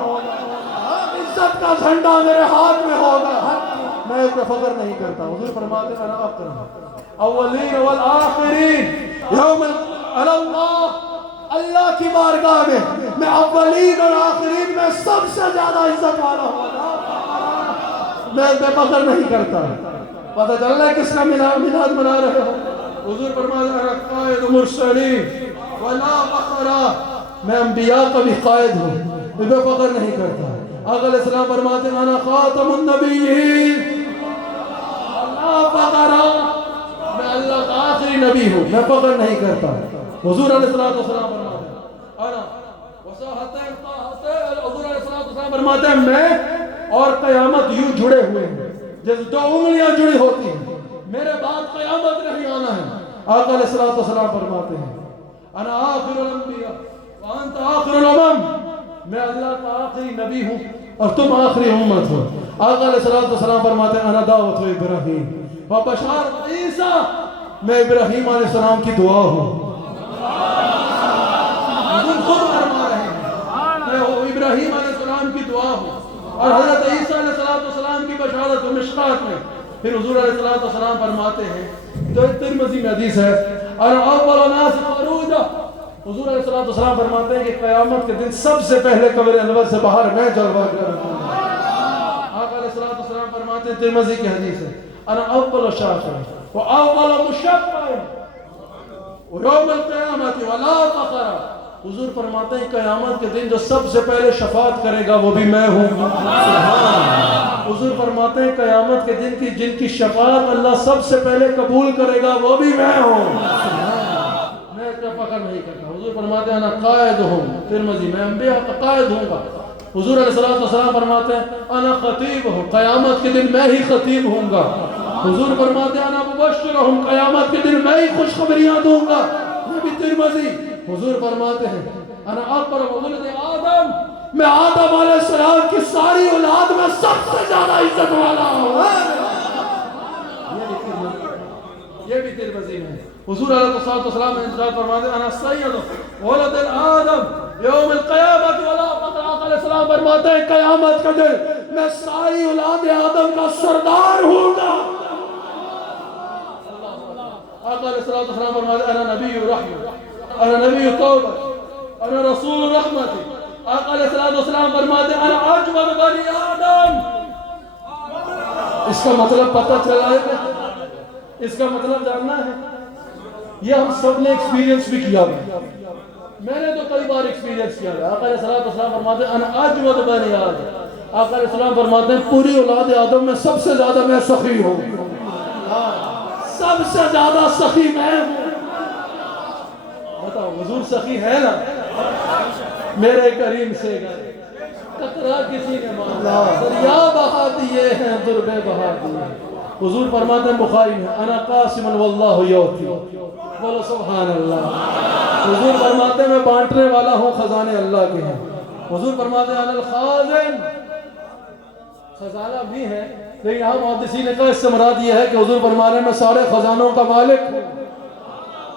عزت کا جھنڈا میرے ہاتھ میں ہوگا میں اس پہ فخر نہیں کرتا حضور فرماتے ہیں انا اکرم اولین والآخرین یوم اللہ کی بارگاہ میں اولین اور آخرین میں سب سے زیادہ عزت والا ہوں میں بے فخر نہیں کرتا پتہ چل رہا ہے کس کا میلاد منا رہے ہو حضور فرماتے ہیں قائد مرسلین ولا فخر میں انبیاء کا بھی قائد ہوں میں بے فخر نہیں کرتا آقا علیہ السلام فرماتے ہیں انا خاتم النبیین ولا فخر میں اللہ کا آخری نبی ہوں میں فخر نہیں کرتا حضور علیہ السلام فرماتے ہیں انا وصاحتین طاحتین حضور علیہ السلام فرماتے ہیں میں اور قیامت یوں جڑے ہوئے ہیں جیسے دو انگلیاں جڑی ہوتی ہیں میرے بعد قیامت نہیں آنا ہے آقا علیہ السلام فرماتے ہیں انا آخر الانبیاء وانت آخر الامم میں اللہ کا آخری نبی ہوں اور تم آخری امت ہو آقا علیہ السلام فرماتے ہیں انا دعوت ابراہیم و بشارت عیسیٰ میں ابراہیم علیہ السلام کی دعا ہوں حضور خود فرما رہے ہیں میں ابراہیم علیہ السلام کی دعا ہوں اور حضرت عیسیٰ علیہ السلام کی بشارت و مشکات میں پھر حضور علیہ السلام فرماتے ہیں جو ترمذی میں حدیث ہے اور اول ناس خروجا حضور علیہ السلام فرماتے ہیں کہ قیامت کے دن سب سے پہلے قبر انور سے باہر میں جلوہ کروں گا آقا علیہ السلام فرماتے ہیں ترمذی کی حدیث ہے انا اول شافع و اول مشفع یوم القیامت ولا فخر حضور فرماتے ہیں قیامت کے دن جو سب سے پہلے شفاعت کرے گا وہ بھی میں ہوں حضور فرماتے ہیں قیامت کے دن کی جن کی شفاعت اللہ سب سے پہلے قبول کرے گا وہ بھی میں ہوں میں اس کا فخر نہیں کرتا حضور فرماتے ہیں انا قائد ہوں ترمذی میں انبیاء کا قائد ہوں گا حضور علیہ السلام فرماتے ہیں انا خطیب ہوں قیامت کے دن میں ہی خطیب ہوں گا حضور فرماتے ہیں انا مبشرہم، قیامت کے دن میں ہی خوشخبریاں دوں گا. یہ بھی ترمذی. حضور فرماتے ہیں انا اقرب ولد آدم، میں آدم علیہ السلام کی ساری اولاد میں سب سے زیادہ عزت والا ہوں. یہ بھی ترمذی میں. حضور علیہ السلام نے ارشاد فرماتے ہیں انا سید ولد آدم یوم القیامت ولا فخر. آقا علیہ السلام فرماتے ہیں قیامت کا دن میں ساری اولاد آدم کا سردار ہوں گا. آقا علیہ السلام فرماتے ہیں انا نبی رحمت، انا نبی توبہ، انا رسول رحمت. آقا علیہ السلام فرماتے ہیں انا اجود بنی آدم. اس کا مطلب پتہ چلا ہے کہ اس کا مطلب جاننا ہے. یہ ہم سب نے ایکسپیرینس بھی کیا ہے. میں نے تو کئی بار ایکسپیرینس کیا ہے. آقا علیہ السلام فرماتے ہیں انا اجود بنی آدم. آقا علیہ السلام فرماتے ہیں پوری اولاد آدم میں سب سے زیادہ میں سخی ہوں. سب سے زیادہ سخی میں ہوں. بتاؤ حضور سخی ہے نا؟ میرے کریم سے قطرہ کسی نے مانگا، دریا بہا دیے ہیں دربے بہا دیے. حضور فرماتے ہیں بخاری میں انا قاسم واللہ یعطی. بولو سبحان اللہ. حضور فرماتے ہیں میں بانٹنے والا ہوں، خزانے اللہ کے ہیں. حضور فرماتے ہیں انا الخازن، خزانہ بھی ہے لیکن یہاں محدثین نے کہا اس سے مراد یہ ہے کہ حضور فرمانے میں سارے خزانوں کا مالک ہوں.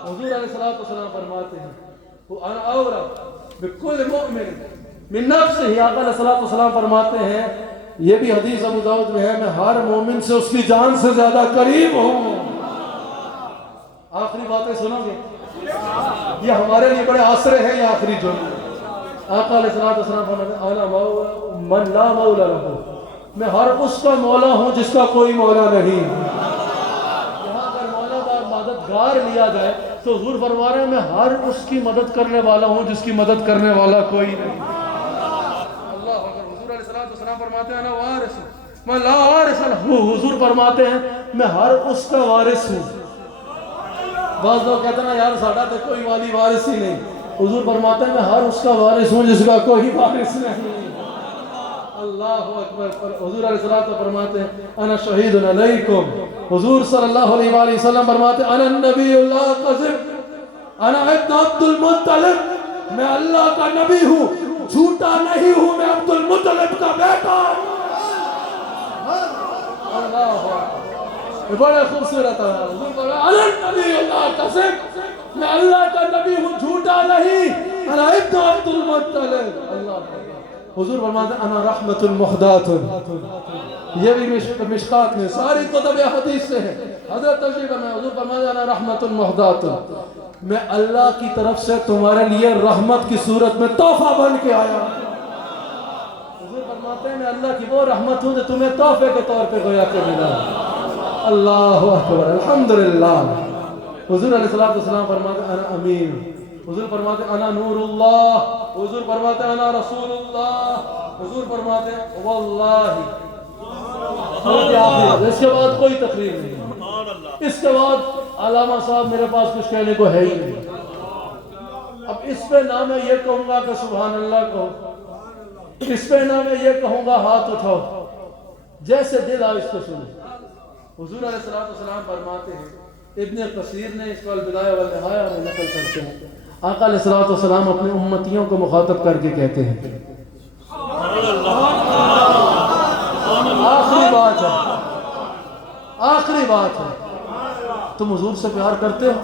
حضور علیہ السلام فرماتے ہیں انا اورا بكل مؤمن من نفسه. آقا علیہ السلام فرماتے ہیں یہ بھی حدیث ابو داؤد میں ہے میں ہر مومن سے اس کی جان سے زیادہ قریب ہوں. آخری باتیں سنو گے؟ یہ ہمارے لیے بڑے آسرے ہیں. یہ آخری جملے آقا علیہ السلام فرماتے ہیں انا مولا من لا مولا له، میں ہر اس کا مولا ہوں جس کا کوئی مولا نہیں. یہاں اگر مولا کا مددگار لیا جائے تو حضور فرما رہے ہیں میں ہر اس کی مدد کرنے والا ہوں جس کی مدد کرنے والا کوئی نہیں. اللہ اکبر. حضور علیہ السلام فرماتے ہیں انا وارث من لا وارث له. حضور فرماتے ہیں میں ہر اس کا وارث ہوں. بعض لوگ کہتے ہیں یار ساڈا تو کوئی والی وارث ہی نہیں. حضور فرماتے ہیں میں ہر اس کا وارث ہوں جس کا کوئی وارث نہیں. اللہ اکبر. حضور علیہ السلام فرماتے ہیں انا شہید علیکم. حضور صلی اللہ علیہ وآلہ وسلم فرماتے ہیں انا النبی اللہ کذب انا ابن عبد المطلب. میں اللہ کا نبی ہوں، جھوٹا نہیں ہوں. میں عبد المطلب کا بیٹا ہوں. اللہ بڑے خوبصورت ہے. حضور فرماتے ہیں انا النبی اللہ کذب، میں اللہ کا نبی ہوں، جھوٹا نہیں. انا ابن عبد المطلب. اللہ. حضور فرماتے ہیں انا رحمت المحدات. یہ بھی مشکات میں ساری کتب حدیث سے ہے. حضرت تشریف میں حضور فرماتے ہیں انا رحمت المحدات، میں اللہ کی طرف سے تمہارے لیے رحمت کی صورت میں تحفہ بن کے آیا. حضور فرماتے ہیں میں اللہ کی وہ رحمت ہوں جو تمہیں تحفے کے طور پہ گویا کہ ملا. اللہ اکبر. الحمدللہ. حضور علیہ السلام فرماتے ہیں انا امین. حضور فرماتے ہیں انا نور اللہ. حضور فرماتے ہیں انا رسول اللہ. حضور فرماتے ہیں واللہ. اس کے بعد کوئی تقریر نہیں. اس کے بعد علامہ صاحب میرے پاس کچھ کہنے کو ہے ہی نہیں. اب اس پہ نہ میں یہ کہوں گا کہ سبحان اللہ کہو، اس پہ نہ میں یہ کہوں گا ہاتھ اٹھاؤ. جیسے دل آئے اس کو سنو. حضور علیہ السلام فرماتے ہیں ابن کثیر نے اس کو البدایہ والنہایہ میں نقل کرتے ہیں آقا علیہ السلام اپنے امتیوں کو مخاطب کر کے کہتے ہیں آخری بات ہے، آخری بات ہے، تم حضور سے پیار کرتے ہو؟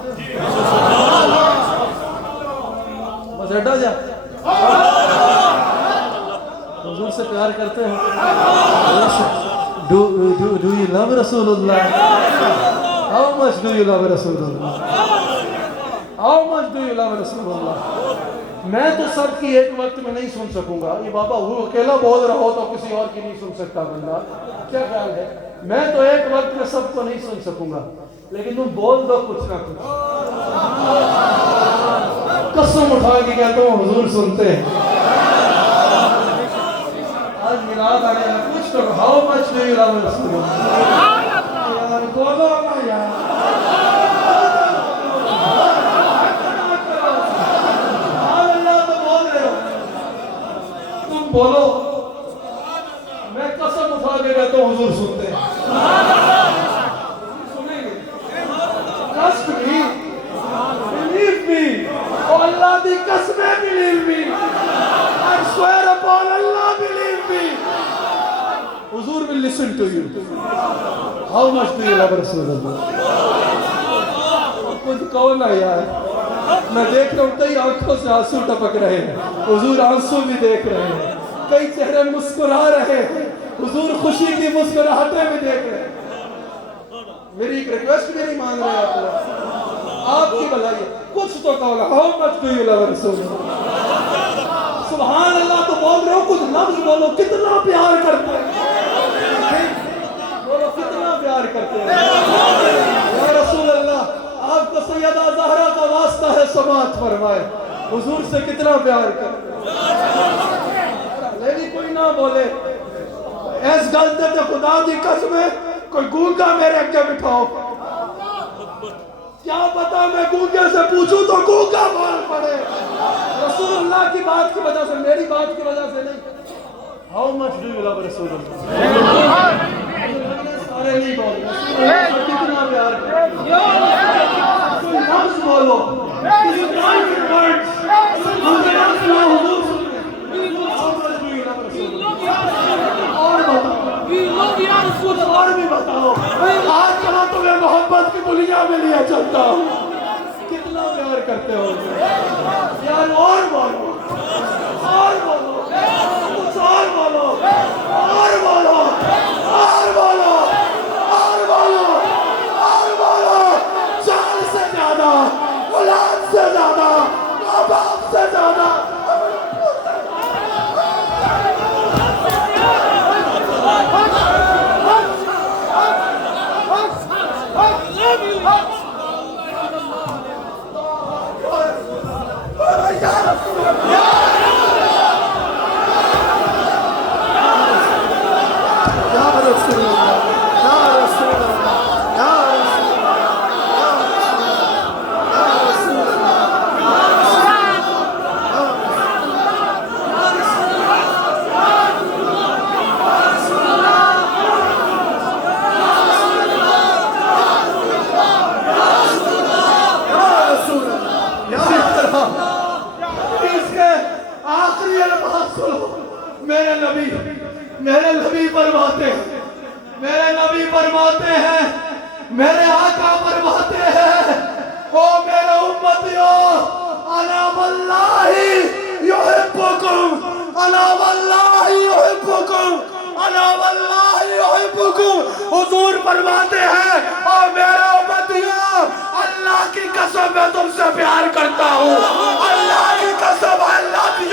بس ایڈا جا حضور سے پیار کرتے ہو؟ Do you love رسول اللہ؟ How much do you love رسول اللہ؟ How much do you love رسول اللہ؟ میں تو سب کی ایک وقت میں نہیں سن سکوں گا. یہ بابا وہ اکیلا بول رہا ہو تو کسی اور کی نہیں سن سکتا بندہ. کیا خیال ہے؟ میں تو ایک وقت میں سب کو نہیں سن سکوں گا، لیکن تم بول دو کچھ نہ کچھ. قسم اٹھا کے کہتا ہوں حضور سنتے ہیں. آج میلاد آنے میں کچھ تو how much do you love رسول اللہ؟ یار بولو نا یار. بولو. میں قسم اٹھا کے کہتا ہوں حضور سنتے ہیں. listen to you. How much do you love Rasulullah? کچھ کہو نا یار. میں دیکھ رہا ہوں کئی آنکھوں سے آنسو ٹپک رہے ہیں. حضور آنسو بھی دیکھ رہے ہیں. کئی چہرے مسکرا رہے ہیں. حضور خوشی کی مسکراہٹیں بھی دیکھ رہے ہیں. میری ایک ریکویسٹ بھی نہیں مان رہے آپ لوگ. آپ کی بھلائی کچھ تو کہو نا. How much do you love Rasulullah? سبحان اللہ تو بول رہے ہو, کچھ لفظ بولو. کتنا پیار کرتے ہیں, بولو کتنا پیار کرتے ہیں. یا رسول اللہ, آپ کو سیدہ زہرا کا واسطہ ہے, سماعت فرمائے. حضور سے کتنا پیار کرتے ہیں. لیکن کوئی نہ بولے ایس گلتے تھے خدا دی قسم ہے, کوئی گونگا میرے اگے بٹھاؤ. کیا پتا میں گونگے سے پوچھوں تو گونگا بول پڑے. رسول اللہ کی بات کی وجہ سے, میری بات کی وجہ سے نہیں. How much do you love رسول اللہ؟ سارے نہیں بول رہے. کتنا پیار کرتے ہیں. کوئی لفظ بولو. کسی نائٹ ورڈز ہم نے نام سنا حضور سنتے. How much do you love رسول اللہ؟ اور بتاؤ, اور بھی بتاؤ. آج کہاں تمہیں محبت کی دنیا میں لیا چلتا ہوں. کتنا پیار کرتے ہو یار. اور بولو, اور بولو, کچھ اور بولو, اور بولو, اور بولو, اور بولو, اور بولو. جان سے زیادہ, اولاد سے زیادہ, ماں باپ سے زیادہ. میرے نبی فرماتے ہیں, میرے نبی فرماتے ہیں, میرے آقا فرماتے ہیں, او میرے امتیوں, انا واللہ یحبکم, انا واللہ یحبکم, انا واللہ یحبکم. حضور فرماتے ہیں, او میرے امتیوں, اللہ کی قسم میں تم سے پیار کرتا ہوں. اللہ کی قسم, اللہ کی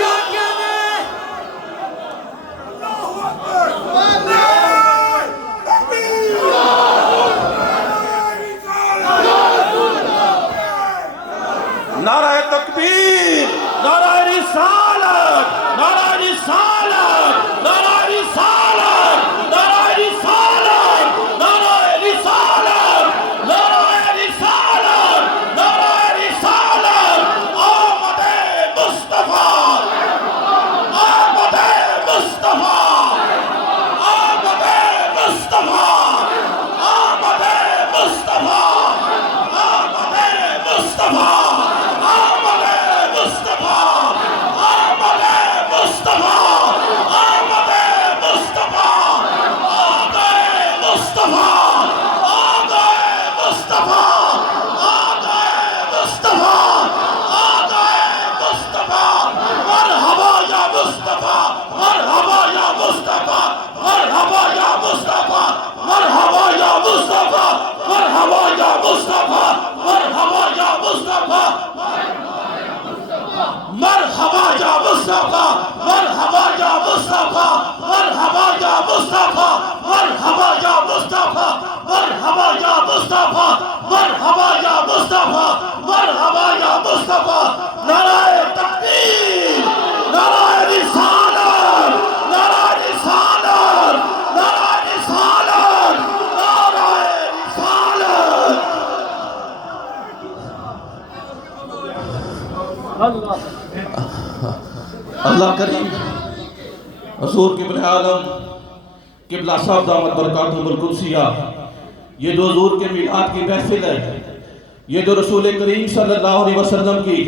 نعرہ تکبیر, نعرہ رسالت, نعرہ رسالت, نعرہ رسالت, نعرہ رسالت, نعرہ رسالت, نعرہ رسالت, نعرہ رسالت. آمد مصطفیٰ, آمد مصطفیٰ, آمد مصطفیٰ, آمد مصطفیٰ, آمد مصطفیٰ. مرحبا یا مصطفیٰ, مرحبا یا مصطفیٰ, مرحبا یا مصطفیٰ, مرحبا یا مصطفیٰ, مرحبا یا مصطفیٰ, مرحبا یا مصطفیٰ, مرحبا یا مصطفیٰ. نعرہ تکبیر, نعرہ رسالت, نعرہ رسالت, نعرہ رسالت, نعرہ رسالت. اللہ کریم حضور قبلہ عالم قبلہ صاحب دامت برکاتہم القدسیہ, یہ جو حضور کے میلاد کی محفل ہے, یہ جو رسول کریم صلی اللہ علیہ وسلم کی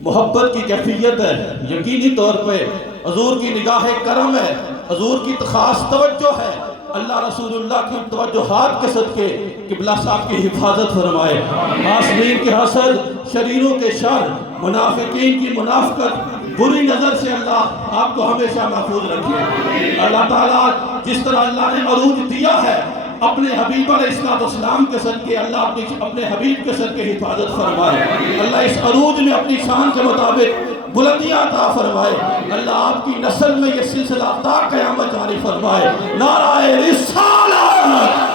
محبت کی کیفیت ہے, یقینی طور پہ حضور کی نگاہ کرم ہے. حضور کی خاص توجہ ہے، اللہ رسول اللہ کی توجہات کے صدقے قبلہ صاحب کی حفاظت فرمائے، حاسدین کے حسد، شریروں کے شر، منافقین کی منافقت، بری نظر سے اللہ آپ کو ہمیشہ محفوظ رکھے۔ اللہ تعالیٰ جس طرح اللہ نے عروج دیا ہے اپنے حبیب علیہ السلام کے صدقے، اللہ اپنے حبیب کے صدقے حفاظت فرمائے۔ اللہ اس عروج میں اپنی شان کے مطابق بلندیاں عطا فرمائے۔ اللہ آپ کی نسل میں یہ سلسلہ تا قیامت جاری فرمائے۔ نعرہ رسالت